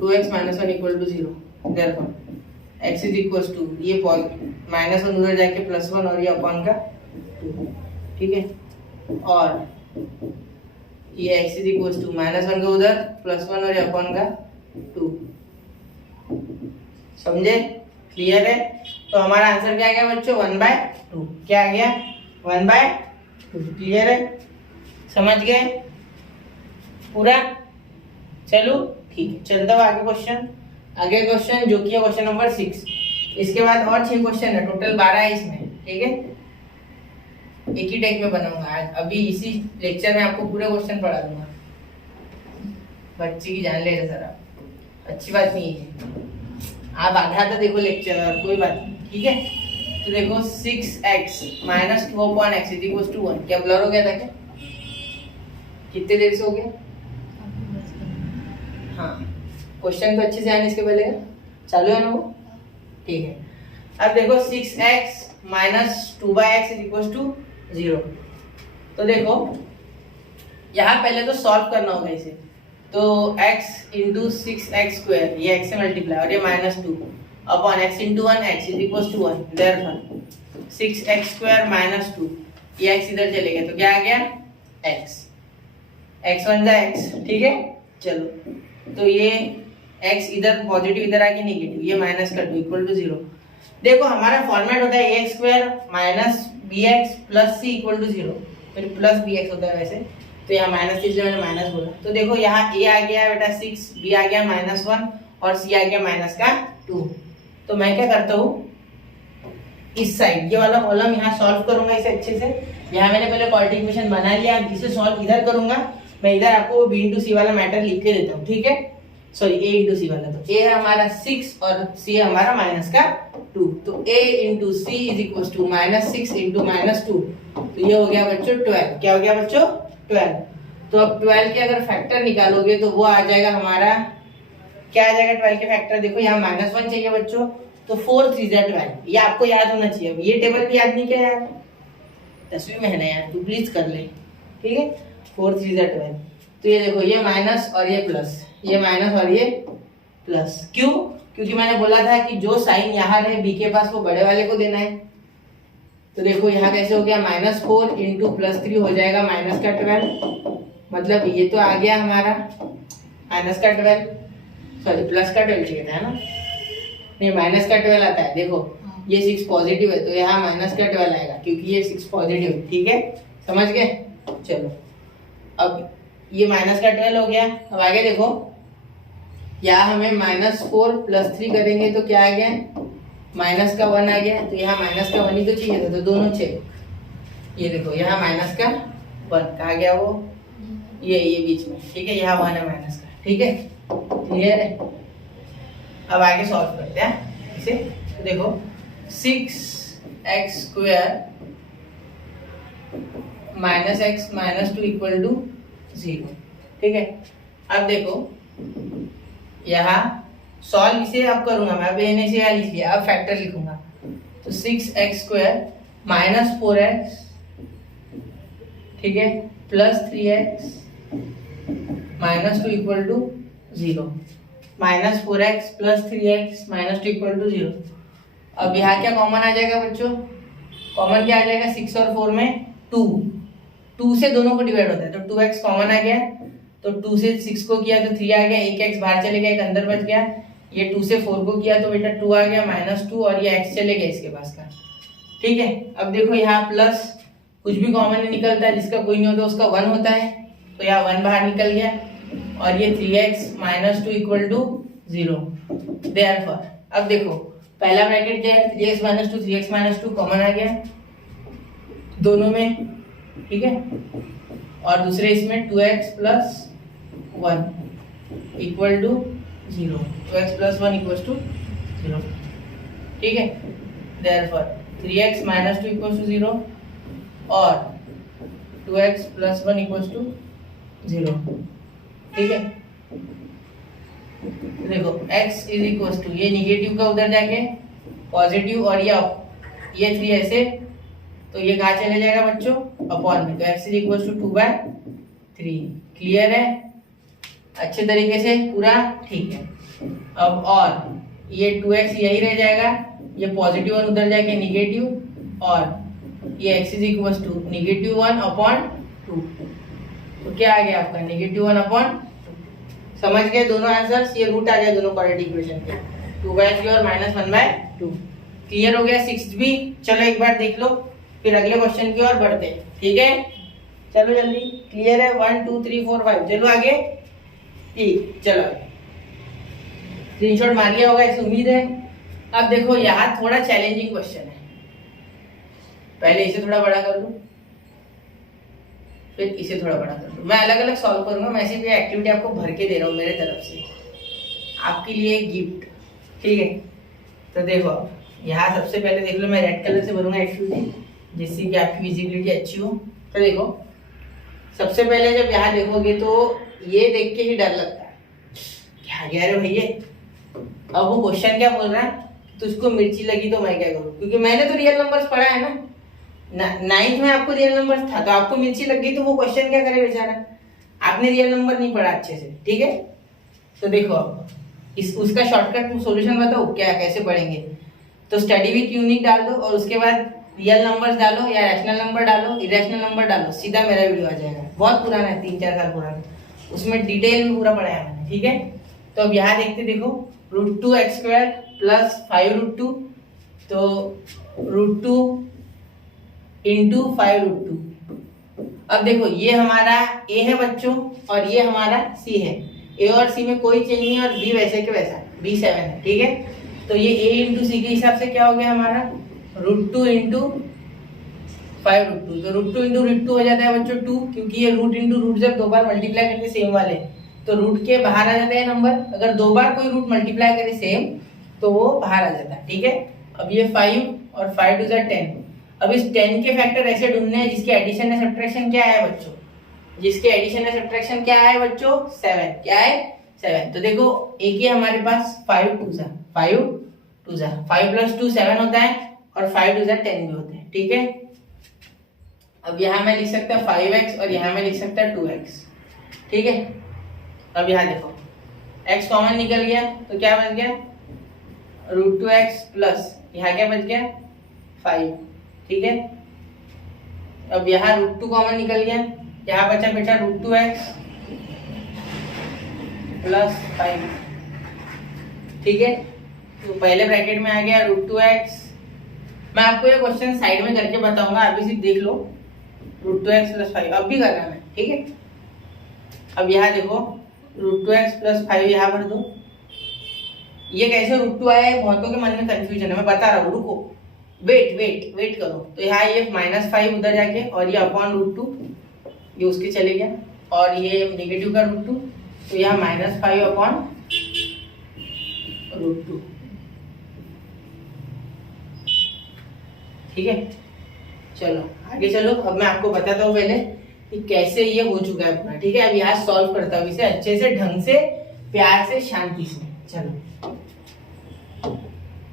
2x minus 1 equal to 0, therefore x is equal to ये माइनस 1 उधर जाके प्लस 1 और ये अपॉन का 2, ठीक है। और ये x is equal to minus 1 का उधर प्लस 1 और ये अपॉन का 2, समझे, क्लियर है। तो हमारा आंसर क्या आ गया बच्चों 1/2, क्या आ गया 1/2, क्लियर है, समझ गए पूरा। चलो ठीक है, चलता हूँ आगे क्वेश्चन। आगे क्वेश्चन जो कि है क्वेश्चन नंबर 6। इसके बाद और 6 क्वेश्चन है, टोटल 12 है इसमें, ठीक है। एक ही टाइप में बनाऊंगा आज, अभी इसी लेक्चर में आपको पूरे क्वेश्चन पढ़ा दूंगा, बच्चे की जान ले सर आप, अच्छी बात नहीं है, आप आधा तो देखो लेक्चर और कोई बात नहीं, ठीक है। तो देखो 6x minus 2 upon x is equal to 1, क्या ब्लर हो गया था क्या, कितने देर से हो गया, हाँ क्वेश्चन तो अच्छे से आने इसके पहले चालू है ना वो, ठीक है। अब देखो 6x minus 2/x is equal to 0, तो देखो यहाँ पहले तो सॉल्व करना होगा इसे, तो x इंटू 6x स्क्वायर, ये x से मल्टीप्लाई और ये minus 2 upon x into 1 x is equal to 1, therefore 6x square minus 2, ये x इधर चले गए तो क्या आ गया x, x बन जाए x, ठीक है। चलो तो ये x इधर पॉजिटिव इधर आके नेगेटिव, ये माइनस कर 2 इक्वल टू 0। देखो हमारा फॉर्मेट होता है ax square minus bx plus c equal to 0, फिर प्लस bx होता है वैसे, तो यहाँ माइनस इसलिए मैंने माइनस बोला। तो देखो यहाँ a आ गया बेटा 6, b आ गया माइनस 1 और c आ गया माइनस का 2। तो मैं क्या करता हूँ, इस साइड ये वाला कॉलम यहाँ सॉल्व करूंगा इसे अच्छे से। यहाँ मैंने पहले क्वाड्रेटिक इक्वेशन बना लिया, इसे सॉल्व इधर करूंगा मैं, इधर आपको b इंटू सी वाला मैटर लिख के देता हूँ, ठीक है, सॉरी a इंटू सी वाला, तो a है हमारा 6 और c है हमारा माइनस का 2, तो a into c is equal to minus 6 into minus 2, तो ये हो गया बच्चों 12, क्या हो गया बच्चों 12। तो अब 12 के अगर फैक्टर निकालोगे तो वो आ जाएगा हमारा, क्या आ जाएगा 12 के फैक्टर, देखो यहाँ माइनस 1 चाहिए बच्चों, तो 4 3 12, ये आपको याद होना चाहिए। ये टेबल भी याद नहीं किया यार, 10वीं में है ना यार, तू प्लीज कर ले, ठीक है। 4 3 12, तो ये देखो ये माइनस और ये प्लस, ये माइनस और ये प्लस, क्यों, क्योंकि मैंने बोला था कि जो साइन यहाँ रहे b के पास वो बड़े वाले को देना है। तो देखो यहाँ कैसे हो गया -4 इंटू +3 हो जाएगा माइनस का 12, मतलब ये तो आ गया हमारा माइनस का 12, सॉरी प्लस का 12 चाहिए था, है ना, नहीं माइनस का 12 आता है। देखो ये 6 पॉजिटिव है तो यहाँ माइनस का 12 आएगा क्योंकि ये 6 पॉजिटिव है, ठीक है, समझ गए। चलो अब ये माइनस का 12 हो गया। अब आगे देखो यहाँ हमें -4 + 3 करेंगे तो क्या आ गया, माइनस का 1 आ गया, तो यहाँ माइनस का 1 ही तो चाहिए था, तो दोनों चेक, ये देखो यहाँ माइनस का 1 कहा गया वो, ये बीच में, ठीक है, यहाँ 1 है माइनस का, ठीक है, क्लियर है। अब आगे सॉल्व करते हैं इसे, तो देखो 6x square minus x minus 2 equal to 0, ठीक है। अब देखो यहाँ सॉल्व इसे अब करूंगा मैं, अब मैंने इसे यहाँ लिख लिया, अब फैक्टर लिखूंगा, तो 6x स्क्वायर माइनस 4x, ठीक है, plus 3x minus 2 equal to 0, minus 4x plus 3x minus 2 equal to 0। अब यहाँ क्या कॉमन आ जाएगा बच्चों, कॉमन क्या आ जाएगा, 6 और 4 में 2 से दोनों को डिवाइड होता है, तो 2x कॉमन आ गया, तो 2 से 6 को किया तो 3 आ गया, एक x बाहर चले गया, एक अंदर बच गया, ये 2 से 4 को किया तो बेटा 2 आ गया -2 और ये x चले गया इसके पास का, ठीक है। अब देखो यहाँ प्लस कुछ भी कॉमन नहीं निकलता है, जिसका कोई नहीं होता उसका 1 होता है, तो यहाँ 1 बाहर निकल गया और ये 3x minus 2 equal to 0, therefore अब देखो पहला ब्रैकेट क्या है, 3x minus 2 3x minus 2 common आ गया दोनों में, ठीक है, और दूसरे इसमें 2x plus 1 equal to 0, 2x plus 1 equal to 0, ठीक है, therefore 3x minus 2 equal to 0 और 2x प्लस 1 इक्वल टू 0। ठीक है, देखो x इज इक्वल टू ये निगेटिव का उधर जाके पॉजिटिव और ये 3 ऐसे, तो ये कहाँ चले जाएगा बच्चों अपॉन में, तो x is equal to 2/3। Clear है अच्छे तरीके से पूरा? ठीक है। अब और ये 2x यही रह जाएगा, ये पॉजिटिव 1 उधर जाके निगेटिव और ये x is equal to -1 upon 2। तो क्या आ गया आपका -1 अपॉन 2। समझ गए दोनों आंसर्स? ये रूट आ गया दोनों क्वाड्रेटिक इक्वेशन के, 2/3 और -1/2। क्लियर हो गया 6th भी? चलो एक बार देख लो, फिर अगले क्वेश्चन की ओर बढ़ते हैं। ठीक है, चलो जल्दी। क्लियर है? 1 2 3 4 5। चलो आगे। ठीक, चलो स्क्रीनशॉट मार लिया होगा ऐसी उम्मीद है। अब देखो यहाँ थोड़ा चैलेंजिंग क्वेश्चन है, पहले इसे थोड़ा बड़ा कर लूं, फिर इसे थोड़ा बड़ा कर लूं। मैं अलग अलग सॉल्व करूंगा, मैं ऐसी कोई एक्टिविटी आपको भर के दे रहा हूँ मेरे तरफ से, आपके लिए एक गिफ्ट। ठीक है, तो देखो यहाँ सबसे पहले देख लो, मैं रेड कलर से भरूंगा एक्टिविटी जिससे कि आपकी विजिबिलिटी अच्छी हो। तो देखो सबसे पहले जब यहाँ देखोगे तो ये देख के ही डर लगता है, क्या कह रहे हो भैया। अब वो क्वेश्चन क्या बोल रहा है, तुझको मिर्ची लगी तो मैं क्या करूं, क्योंकि मैंने तो रियल नंबर्स पढ़ा है ना, 9th में आपको रियल नंबर्स था, तो आपको मिर्ची लग गई तो वो क्वेश्चन क्या करे बेचारा, आपने रियल नंबर नहीं पढ़ा अच्छे से। ठीक है, तो देखो उसका शॉर्टकट सॉल्यूशन बताओ क्या, कैसे पढ़ेंगे। तो स्टडी विथ यूनिक डाल दो और उसके बाद रियल नंबर्स डालो या रैशनल नंबर डालो, इरेशनल नंबर डालो, सीधा मेरा वीडियो आ जाएगा। बहुत पुराना है, 3-4 साल पुराना, उसमें डिटेल में पूरा पढ़ाया मैंने। ठीक है, तो अब यहाँ देखते, देखो √2x² प्लस 5√2, तो √2 इंटू 5√2। अब देखो ये हमारा a है बच्चों और ये हमारा c है। a और c में कोई चेंज नहीं और b वैसे के वैसा, b 7 है। ठीक है, तो ये a इंटू सी के हिसाब से क्या हो गया हमारा √2 इंटू 5√2, तो √2 इंटू √2 हो जाता है बच्चों 2, क्योंकि ये रूट इंटू रूट जब 2 बार मल्टीप्लाई करके सेम वाले तो रूट के बाहर आ जाता है नंबर। अगर 2 बार कोई रूट मल्टीप्लाई करे सेम तो वो बाहर आ जाता है। ठीक है, अब ये 5 और 5 2 10। अब इस 10 के फैक्टर ऐसे ढूंढने हैं जिसके एडिशन या सब्ट्रैक्शन क्या है बच्चों, जिसके एडिशन या सब्ट्रैक्शन क्या है बच्चों 7। क्या है 7। तो देखो एक ही हमारे पास 5 2 5 प्लस 2 7 होता है और 5 2 10 भी होते हैं। ठीक है, अब यहाँ मैं लिख सकता हूँ 5x और यहाँ मैं लिख सकता हूँ 2x। ठीक है, अब यहाँ देखो x कॉमन निकल गया तो क्या बच गया √2x प्लस यहाँ क्या बच गया 5। ठीक है, अब यहाँ √2 कॉमन निकल गया, यहाँ बचा बेटा √2x प्लस 5। ठीक है, तो पहले ब्रैकेट में आ गया √2x। मैं आपको ये क्वेश्चन साइड में करके बताऊंगा, अभी सिर्फ देख लो √2x प्लस 5 अब भी कर रहा है। ठीक है, अब यहाँ देखो √2x प्लस 5 यहाँ भर दो। ये कैसे √2 आया है, बहुतों के मन में कंफ्यूजन है, मैं बता रहा हूँ, रुको वेट करो। तो यहाँ ये -5 उधर जाके और ये अपॉन √2 ये उसके चले गया और ये नेगेटिव का √2, तो यहाँ -5 अपॉन √2। ठीक है, चलो आगे चलो। अब मैं आपको बताता हूँ पहले कि कैसे ये हो चुका है अपना। ठीक है, अब यहाँ सॉल्व करता हूँ इसे अच्छे से, ढंग से, प्यार से, शांति से। चलो,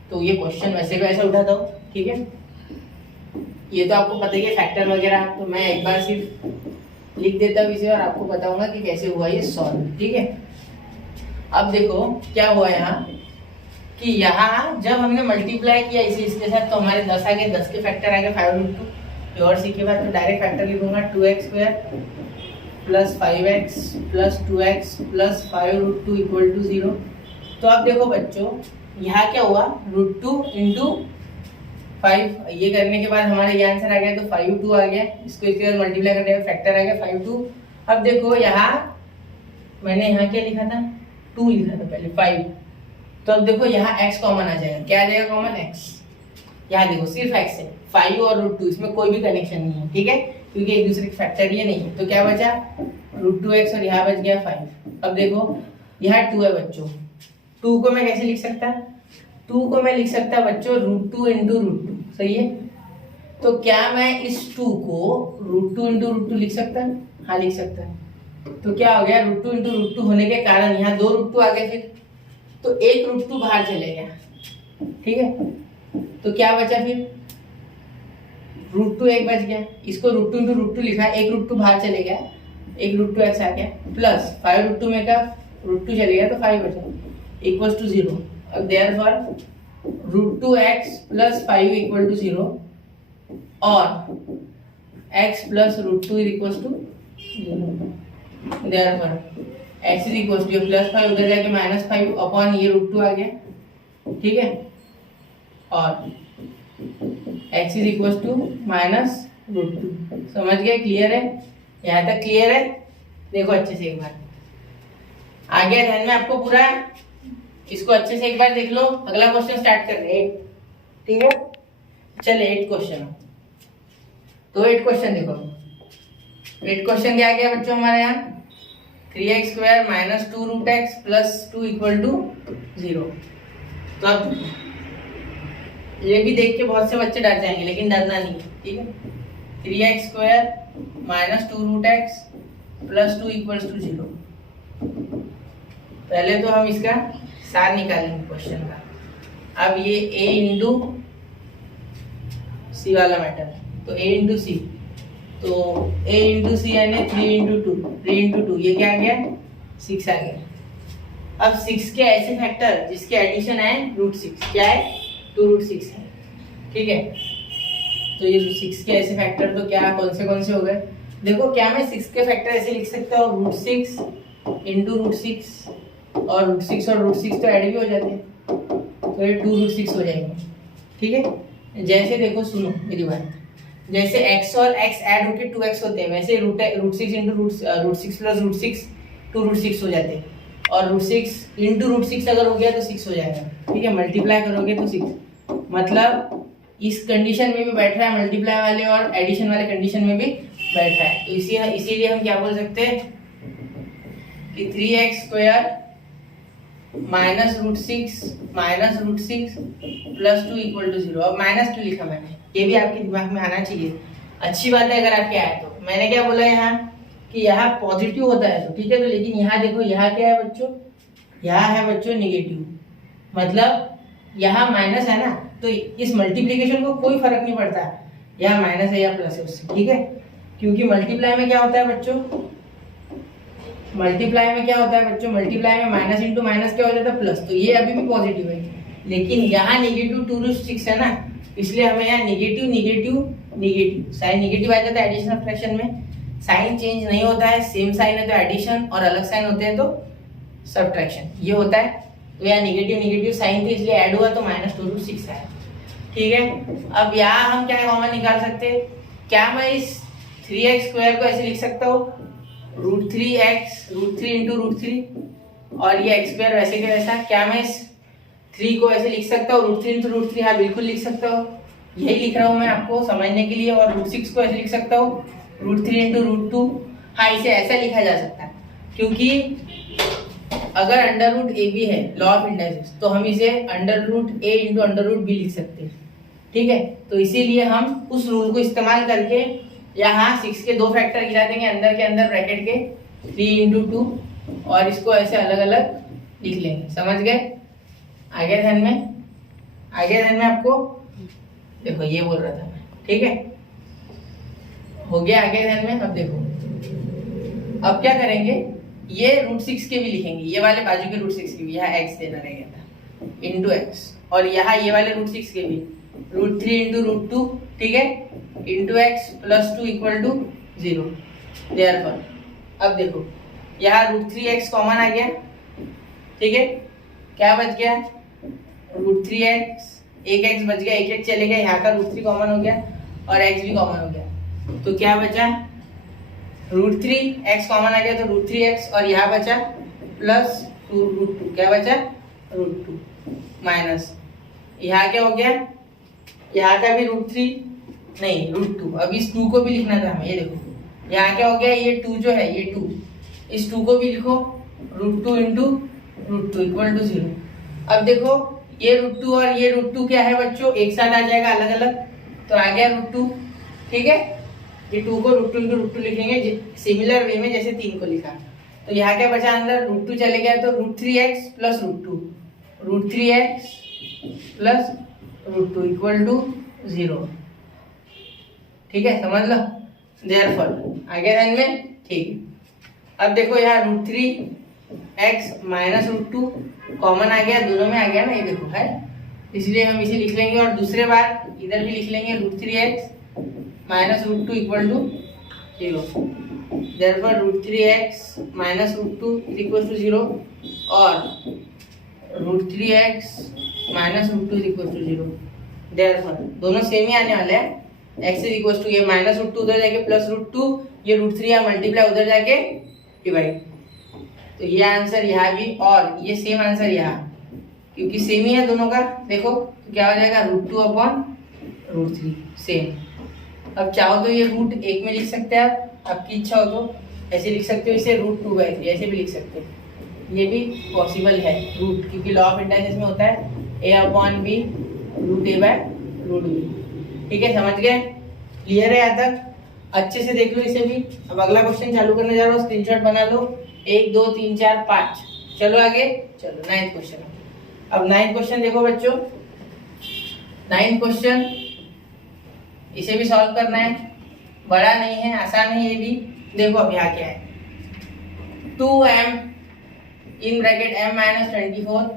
तो ये क्वेश्चन वैसे वैसे उठाता हूँ। ठीक है, ये तो आपको पता ही है फैक्टर वगैरह, तो मैं एक बार सिर्फ लिख देता हूँ इसे और आपको बताऊंगा कि कैसे हुआ ये सॉल्व। ठीक है, अब देखो क्या हुआ यहाँ कि यहाँ जब हमने मल्टीप्लाई किया इसे इसके साथ तो हमारे 10 आ गए, 10 के फैक्टर आ गए 5√2 और सी के बाद तो डायरेक्ट फैक्टर लिखूंगा 2x² plus 5x plus 2x plus 5√2 equal to 0। तो अब देखो बच्चों यहाँ क्या हुआ √2 इंटू 5, ये करने के बाद हमारा ये आंसर आ गया, तो 5 2 आ गया, इसको इसके साथ मल्टीप्लाई करने का फैक्टर आ गया 5 2। अब देखो यहाँ मैंने यहाँ क्या लिखा था 2 लिखा था पहले 5, तो अब देखो यहाँ x कॉमन आ जाएगा। क्या आ जाएगा कॉमन x, यहाँ देखो सिर्फ x है, 5 और √2 इसमें कोई भी कनेक्शन नहीं है। ठीक है, क्योंकि एक दूसरे के फैक्टर ये नहीं है, तो क्या बचा √2x और यहाँ बच गया 5। अब देखो यहाँ 2 है बच्चों, 2 को मैं कैसे लिख सकता 2 को मैं लिख सकता बच्चों √2 इंटू √2, सही है। तो क्या मैं इस 2 को √2 इंटू √2 लिख सकता है? हाँ लिख सकता है। तो क्या हो गया, √2 इंटू √2 होने के कारण यहाँ 2 √2 आ गए, फिर तो एक √2 बाहर चले गया, ठीक है। तो क्या बचा फिर, √2 एक बच गया, इसको √2 इंटू √2 लिखा, एक √2 बाहर चले गया, एक √2x आ गया, प्लस 5 √2 में का √2 चले गया तो 5 बचा, इक्वल्स टू 0। अब therefore √2x plus 5 equal to 0 और x plus √2 equals to 0। Therefore x is equals to plus 5 उधर जाके -5 अपॉन ये √2 आ गया, ठीक है, और x इज इक्वल्स टू -√2। समझ गए, क्लियर है, यहाँ तक क्लियर है। देखो अच्छे से एक बार आ गया ध्यान में आपको पूरा, इसको अच्छे से एक बार देख लो। अगला क्वेश्चन स्टार्ट कर रहे हैं, ठीक है। चले 8 क्वेश्चन, तो 8 क्वेश्चन देखो। 8 क्वेश्चन क्या गया बच्चों हमारे यहाँ, 3x square minus 2 root x plus 2 equal to 0। तो अब ये भी देख के बहुत से बच्चे डर जाएंगे, लेकिन डरना नहीं, ठीक है। 3x square minus 2 root x plus 2 equal to 0। पहले तो हम इसका सार निकालेंगे क्वेश्चन का। अब ये a इंटू सी वाला मैटर, तो a इंटू सी, तो a इंटू सी यानी 3 इंटू 2, 3 इंटू 2 ये क्या आ गया, 6 आ गया। अब 6 के ऐसे फैक्टर जिसके एडिशन है √6, क्या है 2√6 है, ठीक है। तो ये 6 के ऐसे फैक्टर तो क्या कौन से हो गए, देखो क्या मैं 6 के फैक्टर ऐसे लिख सकता हूँ, √6 इंटू √6 और √6 और √6 तो ऐड भी हो जाते हैं, तो ये 2√6 हो जाएंगे, ठीक है। जैसे देखो सुनो मेरी बात, जैसे x और x ऐड होके 2x होते हैं, वैसे √6 इंटू √6 प्लस √6 2√6 हो जाते हैं, और √6 इंटू √6 अगर हो गया तो 6 हो जाएगा, ठीक है। मल्टीप्लाई करोगे तो 6, मतलब इस कंडीशन में भी बैठ रहा है मल्टीप्लाई वाले और एडिशन वाले कंडीशन में भी बैठ रहा है। तो इसीलिए हम क्या बोल सकते हैं कि 3x square minus √6 plus 2 equal to 0। अब -2 लिखा मैंने, ये भी आपके दिमाग में आना चाहिए, अच्छी बात है अगर आपके आए तो। मैंने क्या बोला यहाँ कि यहाँ पॉजिटिव होता है तो ठीक है, तो लेकिन यहाँ देखो यहाँ क्या है बच्चों, यहाँ है बच्चों नेगेटिव, मतलब यहाँ माइनस है ना, तो इस मल्टीप्लीकेशन को कोई फर्क नहीं पड़ता यहाँ माइनस है या प्लस है उससे, ठीक है। क्योंकि मल्टीप्लाई में क्या होता है बच्चों, मल्टीप्लाई में मल्टीप्लाई में माइनस इंटू माइनस क्या हो जाता है प्लस, तो ये अभी भी पॉजिटिव है, लेकिन यहाँ नेगेटिव 2√6 है ना, इसलिए हमें यहाँ नेगेटिव साइन नेगेटिव आ जाता है एडिशन ऑफ फ्रैक्शन में। साइन चेंज नहीं होता है, सेम साइन है तो एडिशन और अलग साइन होते हैं तो सब्ट्रैक्शन, ये होता है। तो यहाँ नेगेटिव साइन थे इसलिए ऐड हुआ तो -2√6 आया, ठीक है। अब यहाँ हम क्या कॉमन निकाल सकते हैं, क्या मैं इस 3x स्क्वायर को ऐसे लिख सकता हूँ √3 इंटू √3 और ये x स्क्वायर वैसे के वैसा, क्या मैं इस 3 को ऐसे लिख सकता हूँ √3 इंटू √3, हाँ बिल्कुल लिख सकता हूँ, यही लिख रहा हूँ मैं आपको समझने के लिए। और √6 को ऐसे लिख सकता हूँ √3 इंटू √2, हाँ इसे ऐसा लिखा जा सकता है, क्योंकि अगर √AB है लॉ ऑफ इंडाइसिस तो हम इसे √A इंटू √B लिख सकते हैं, ठीक है। तो इसीलिए हम उस रूल को इस्तेमाल करके यहाँ 6 के 2 फैक्टर गिरा देंगे अंदर के अंदर ब्रैकेट के 3 इंटू 2 और इसको ऐसे अलग अलग लिख लेंगे, समझ गए, आ गया ध्यान में आपको, देखो ये बोल रहा था मैं, ठीक है, हो गया आगे ध्यान में। अब देखो अब क्या करेंगे, ये √6 के भी लिखेंगे, ये वाले बाजू के √6 के भी, यहाँ x देना रह गया था इंटू x, और यहाँ ये वाले √6 के भी √3 इंटू √2, ठीक है, into x plus 2 equal to 0। Therefore अब देखो यहाँ √3x कॉमन आ गया, ठीक है, क्या बच गया √3x, एक x बच गया, एक x चले गया, यहाँ का √3 कॉमन हो गया और x भी कॉमन हो गया, तो क्या बचा √3x कॉमन आ गया तो √3x और यहाँ बचा प्लस 2√2, क्या बचा √2 माइनस यहाँ क्या हो गया, यहाँ का भी √3 नहीं √2, अब इस 2 को भी लिखना था हमें, ये देखो यहाँ क्या हो गया, ये 2 जो है ये 2, इस 2 को भी लिखो √2 इंटू √2 इक्वल टू 0। अब देखो ये √2 और ये √2 क्या है बच्चों, एक साथ आ जाएगा अलग अलग, तो आ गया √2। ठीक है, ये 2 को √2 into √2 लिखेंगे सिमिलर वे में जैसे 3 को लिखा। तो यहाँ क्या बचा अंदर, √2 चले गया तो √3x plus √2, √3x plus √2 equal to 0। ठीक है, समझ लो, देयरफॉर आ गया ध्यान में। ठीक, अब देखो यहाँ √3x माइनस √2 कॉमन आ गया, दोनों में आ गया ना, ये देखो है, इसलिए हम इसे लिख लेंगे और दूसरे बार इधर भी लिख लेंगे √3x minus √2 equal to 0। Therefore √3x minus √2 is equal to 0 और √3x minus √2 is equal to 0। Therefore दोनों सेम ही आने वाले हैं, x इज इक्वल टू ये माइनस √2 उधर जाके प्लस √2, ये √3 यहाँ मल्टीप्लाई उधर जाके डिवाइड। तो ये आंसर यहाँ भी और ये सेम आंसर यहाँ, क्योंकि सेम ही है दोनों का। देखो तो क्या हो जाएगा, √2 अपॉन √3 सेम। अब चाहो तो ये रूट एक में लिख सकते हैं आप, आपकी इच्छा हो तो ऐसे लिख सकते हो, इसे √2/3 ऐसे भी लिख सकते हो, ये भी पॉसिबल है रूट, क्योंकि लॉ ऑफ इंडाइसेस में होता है a/b √a/√b। ठीक है, समझ गए, क्लियर है यहाँ तक, अच्छे से देख लो इसे भी। अब अगला क्वेश्चन चालू करने जा रहा हूँ, स्क्रीनशॉट बना लो, 1 2 3 4 5। चलो आगे, चलो 9th क्वेश्चन। अब 9th क्वेश्चन देखो बच्चों, 9th क्वेश्चन इसे भी सॉल्व करना है, बड़ा नहीं है, आसान है ये भी। देखो अब यहाँ क्या है, 2m in bracket m minus 24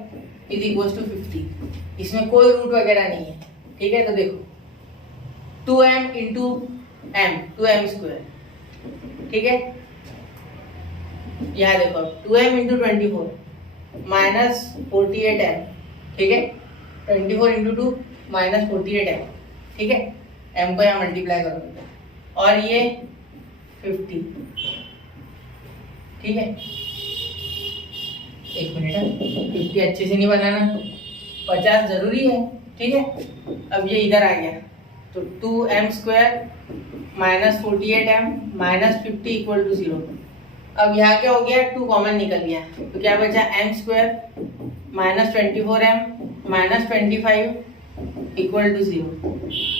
is equal to 50। इसमें कोई रूट वगैरह नहीं है। ठीक है, तो देखो 2m into m 2m square. ठीक है, यहाँ देखो 2m इंटू 24 माइनस 48m। ठीक है, 24 इंटू 2 माइनस 48m। ठीक है, m को यहाँ मल्टीप्लाई करोगे और ये 50। ठीक है, एक मिनट है, 50 अच्छे से नहीं बनाना, 50 जरूरी है। ठीक है, अब ये इधर आ गया तो 2m square minus 48m minus 50 equal to 0। अब यहाँ क्या हो गया, 2 कॉमन निकल गया, तो क्या बचा m square minus 24m minus 25 equal to 0।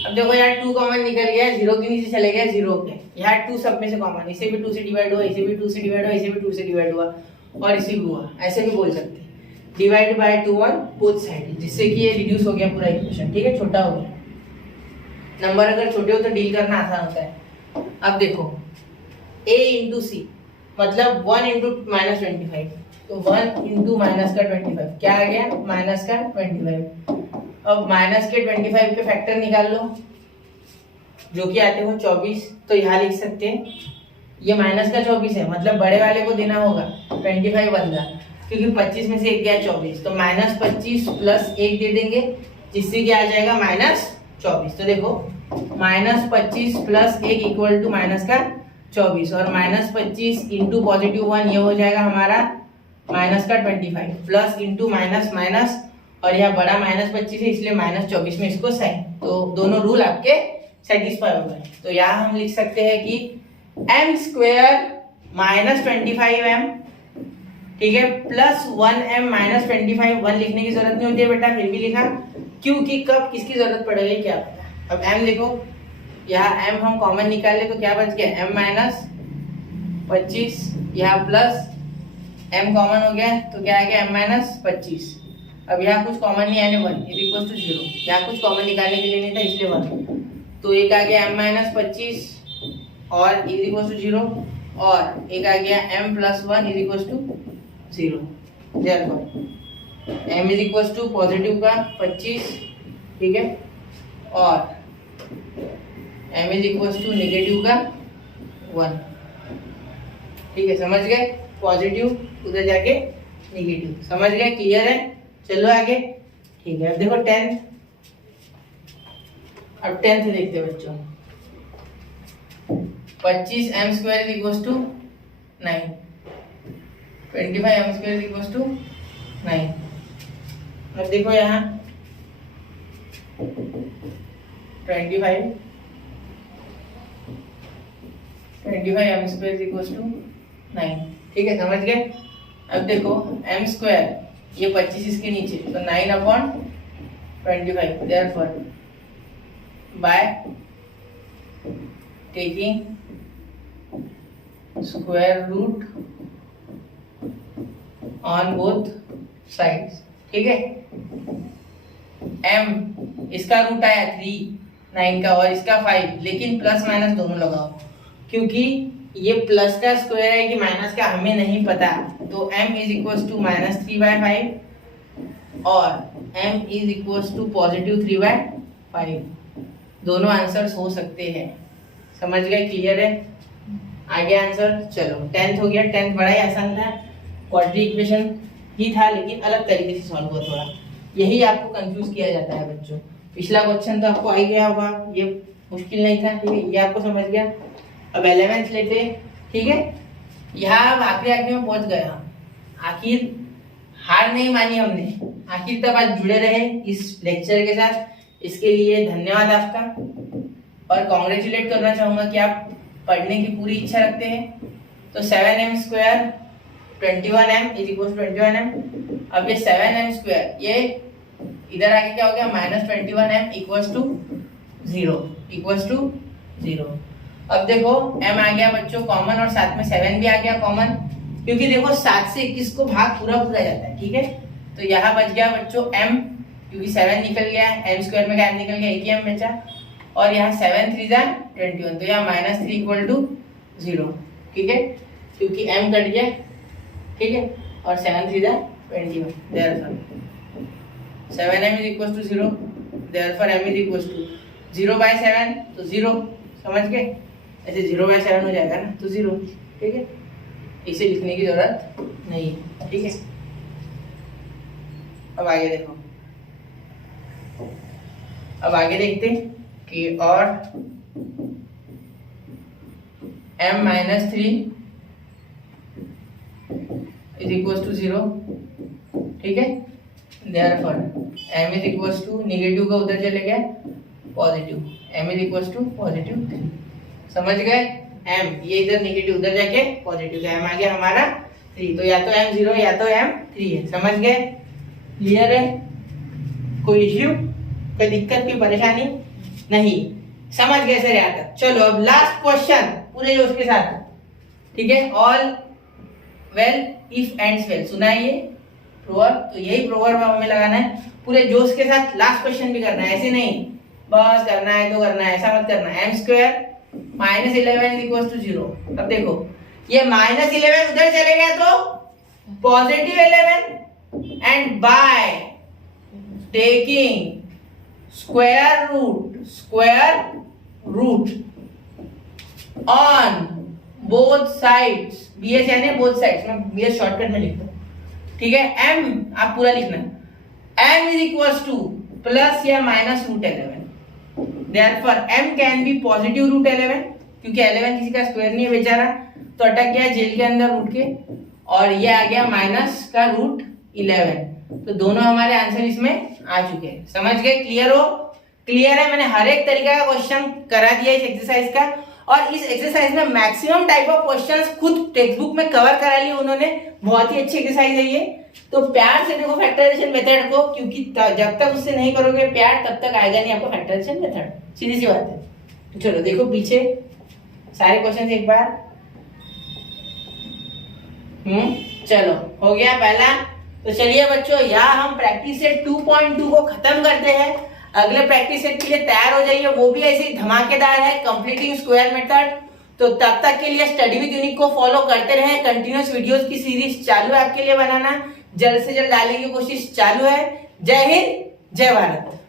अब देखो यार 2 कॉमन निकल गया, 0 के नीचे चले गया 0 के, यहाँ 2 सब में से कॉमन, इसे भी 2 से डिवाइड हुआ, इसे भी 2 से डिवाइड हुआ, इसे भी 2 से डिवाइड हुआ और इसे भी हुआ, ऐसे भी बोल सकते हैं divide by 2 on both side, जिससे कि ये रिड्यूस हो गया पूरा इक्वेशन। ठीक है, छोटा हो गया, नंबर अगर छोटे हो तो डील करना आसान होता है। अब देखो a इंटू सी मतलब 1 इंटू माइनस 25, तो 1 इंटू माइनस का 25 क्या आ गया, माइनस का 25। अब माइनस के 25 के फैक्टर निकाल लो, जो कि आते हो 24, तो यहाँ लिख सकते हैं ये माइनस का 24 है, मतलब बड़े वाले को देना होगा 25 बदला, क्योंकि 25 में से एक गया 24, तो माइनस 25 प्लस 1 दे देंगे, जिससे कि आ जाएगा माइनस 24। तो देखो minus 25 plus 1 equal to minus का 24 और माइनस 25 इंटू पॉजिटिव 1 ये हो जाएगा हमारा माइनस का 25 प्लस इंटू माइनस माइनस, और यह बड़ा माइनस 25 है इसलिए माइनस 24 में इसको साइन, तो दोनों रूल आपके सेटिस्फाई हो गए। तो यहाँ हम लिख सकते हैं कि m स्क्वायर माइनस 25m, ठीक है, प्लस 1m माइनस 25, 1 लिखने की जरूरत नहीं होती है बेटा, फिर भी लिखा, क्योंकि कब किसकी जरूरत पड़ेगी क्या पता। अब m देखो, यहाँ m हम कॉमन निकाले तो क्या बच गया, m माइनस 25, यहाँ प्लस m कॉमन हो गया तो क्या आ गया m माइनस 25। अब यहाँ कुछ कॉमन नहीं आने, 1 इज इक्वल टू 0, यहाँ कुछ कॉमन निकालने के लिए नहीं था इसलिए 1, तो एक आ गया m माइनस 25 और इज इक्वल टू 0, और एक आ गया m plus 1 is equal to 0। Therefore m is equal to positive का 25, ठीक है, और m is equal to negative का 1। ठीक है, समझ गए, पॉजिटिव उधर जाके नेगेटिव, समझ गए, क्लियर है। चलो आगे, ठीक है। अब देखो 10th, अब 10th देखते हैं बच्चों, 25m square is equal to 9, 25m square is equal to 9। अब देखो यहाँ 25m square is equal to 9, ठीक है, समझ गए। अब देखो m स्क्वायर ये 25 इसके नीचे, तो 9 upon 25. Therefore, by taking square root on both sides, ठीक है, m इसका रूट आया 3 9 का और इसका 5, लेकिन प्लस माइनस दोनों लगाओ, क्योंकि ये प्लस का स्क्वायर है कि माइनस का हमें नहीं पता, तो m is equal to minus 3/5 और m is equal to positive 3/5। दोनों आंसर्स हो सकते हैं, समझ गए? क्लियर है? आगे आंसर चलो 10th हो गया। 10th बड़ा ही आसान था, क्वाड्रेटिक इक्वेशन ही था लेकिन अलग तरीके से सॉल्व हुआ थोड़ा, यही आपको कंफ्यूज किया जाता है बच्चों। पिछला क्वेश्चन तो आपको आ गया होगा, ये मुश्किल नहीं था, ठीक है, ये आपको समझ गया। अब 11th लेते हैं, ठीक है। यहाँ अब आखिरी में पहुंच गए हम, आखिर हार नहीं मानी हमने, आखिर तक आज जुड़े रहे इस लेक्चर के साथ, इसके लिए धन्यवाद आपका। और कॉन्ग्रेचुलेट करना चाहूंगा कि आप पढ़ने की पूरी इच्छा रखते हैं। तो 7m square 21m is equal to 21m। अब ये 7m स्क्वायर ये इधर आके क्या हो गया, माइनस 21m इक्वल्स टू 0। अब देखो m आ गया बच्चों कॉमन और साथ में 7 भी आ गया कॉमन, क्योंकि देखो 7 से 21 को भाग पूरा जाता है, ठीक है। तो यहाँ बच गया बच्चों m, क्योंकि 7 निकल गया, m स्क्वायर में क्या निकल गया, एक ही m बचा, और यहाँ 7 3 21, तो यहाँ माइनस 3 इक्वल टू 0, ठीक है, क्योंकि m कट गया, ठीक है, और 7 3 21, therefore 7m is equal to 0, therefore m is equal to 0/7, तो 0, समझ गए? ऐसे 0/7 हो जाएगा ना, तो 0, ठीक है, इसे लिखने की जरूरत नहीं है, ठीक है। अब आगे देखो, अब आगे देखते हैं कि और m minus 3 is equal to 0, ठीक है, therefore m is equal to negative का उधर चले गया positive, m is equal to positive 3, समझ गए? m ये इधर नेगेटिव उधर जाके पॉजिटिव, m आ गया हमारा 3, तो या तो m 0 या तो m 3 है, समझ गए? क्लियर है? कोई इश्यू, कोई दिक्कत, कोई परेशानी नहीं? समझ गए सर यहाँ तक? चलो अब लास्ट क्वेश्चन पूरे जोश के साथ, ठीक है। All well if ends well, सुना है ये प्रोवर्ब, तो यही प्रोवर्ब हमें लगाना है पूरे जोश के साथ। लास्ट क्वेश्चन भी करना है, ऐसे नहीं बस करना है तो करना है, ऐसा मत करना। m square minus 11 is equal to 0। अब देखो ये माइनस 11 उधर चले गया तो positive 11, and by taking square root on both sides, bs यानी बोथ साइड्स, मैं bs शॉर्टकट में लिखता हूं, ठीक है। m आप पूरा लिखना, m is equal to plus या minus root 11, therefore m can be positive root 11, क्योंकि 11 किसी का स्क्वायर नहीं है बेचारा, तो अटक गया जेल के अंदर रूट के, और ये आ गया माइनस का रूट 11, तो दोनों हमारे आंसर इसमें आ चुके हैं, समझ गए? क्लियर हो? क्लियर है? मैंने हर एक तरीका का क्वेश्चन करा दिया इस एक्सरसाइज का, और इस एक्सरसाइज में मैक्सिमम टाइप ऑफ क्वेश्चंस खुद टेक्स्ट बुक में कवर करा लिए उन्होंने, बहुत ही अच्छी एक्सरसाइज है ये। तो प्यार से देखो फैक्टराइजेशन मेथड को, क्योंकि जब तक उससे नहीं करोगे प्यार तब तक आएगा नहीं आपको फैक्टराइजेशन मेथड, सीधी सी बात है। तो चलो देखो पीछे सारे क्वेश्चन एक बार, चलो हो गया पहला। तो चलिए बच्चों यहाँ हम प्रैक्टिस सेट 2.2 को खत्म करते हैं, अगले प्रैक्टिस सेट के लिए तैयार हो जाइए, वो भी ऐसे ही धमाकेदार है, कंप्लीटिंग स्क्वायर मेथड। तो तब तक के लिए स्टडी विद यूनिक को फॉलो करते रहें, कंटिन्यूअस वीडियोस की सीरीज चालू है आपके लिए बनाना, जल्द से जल्द डालने की कोशिश चालू है। जय हिंद, जय भारत।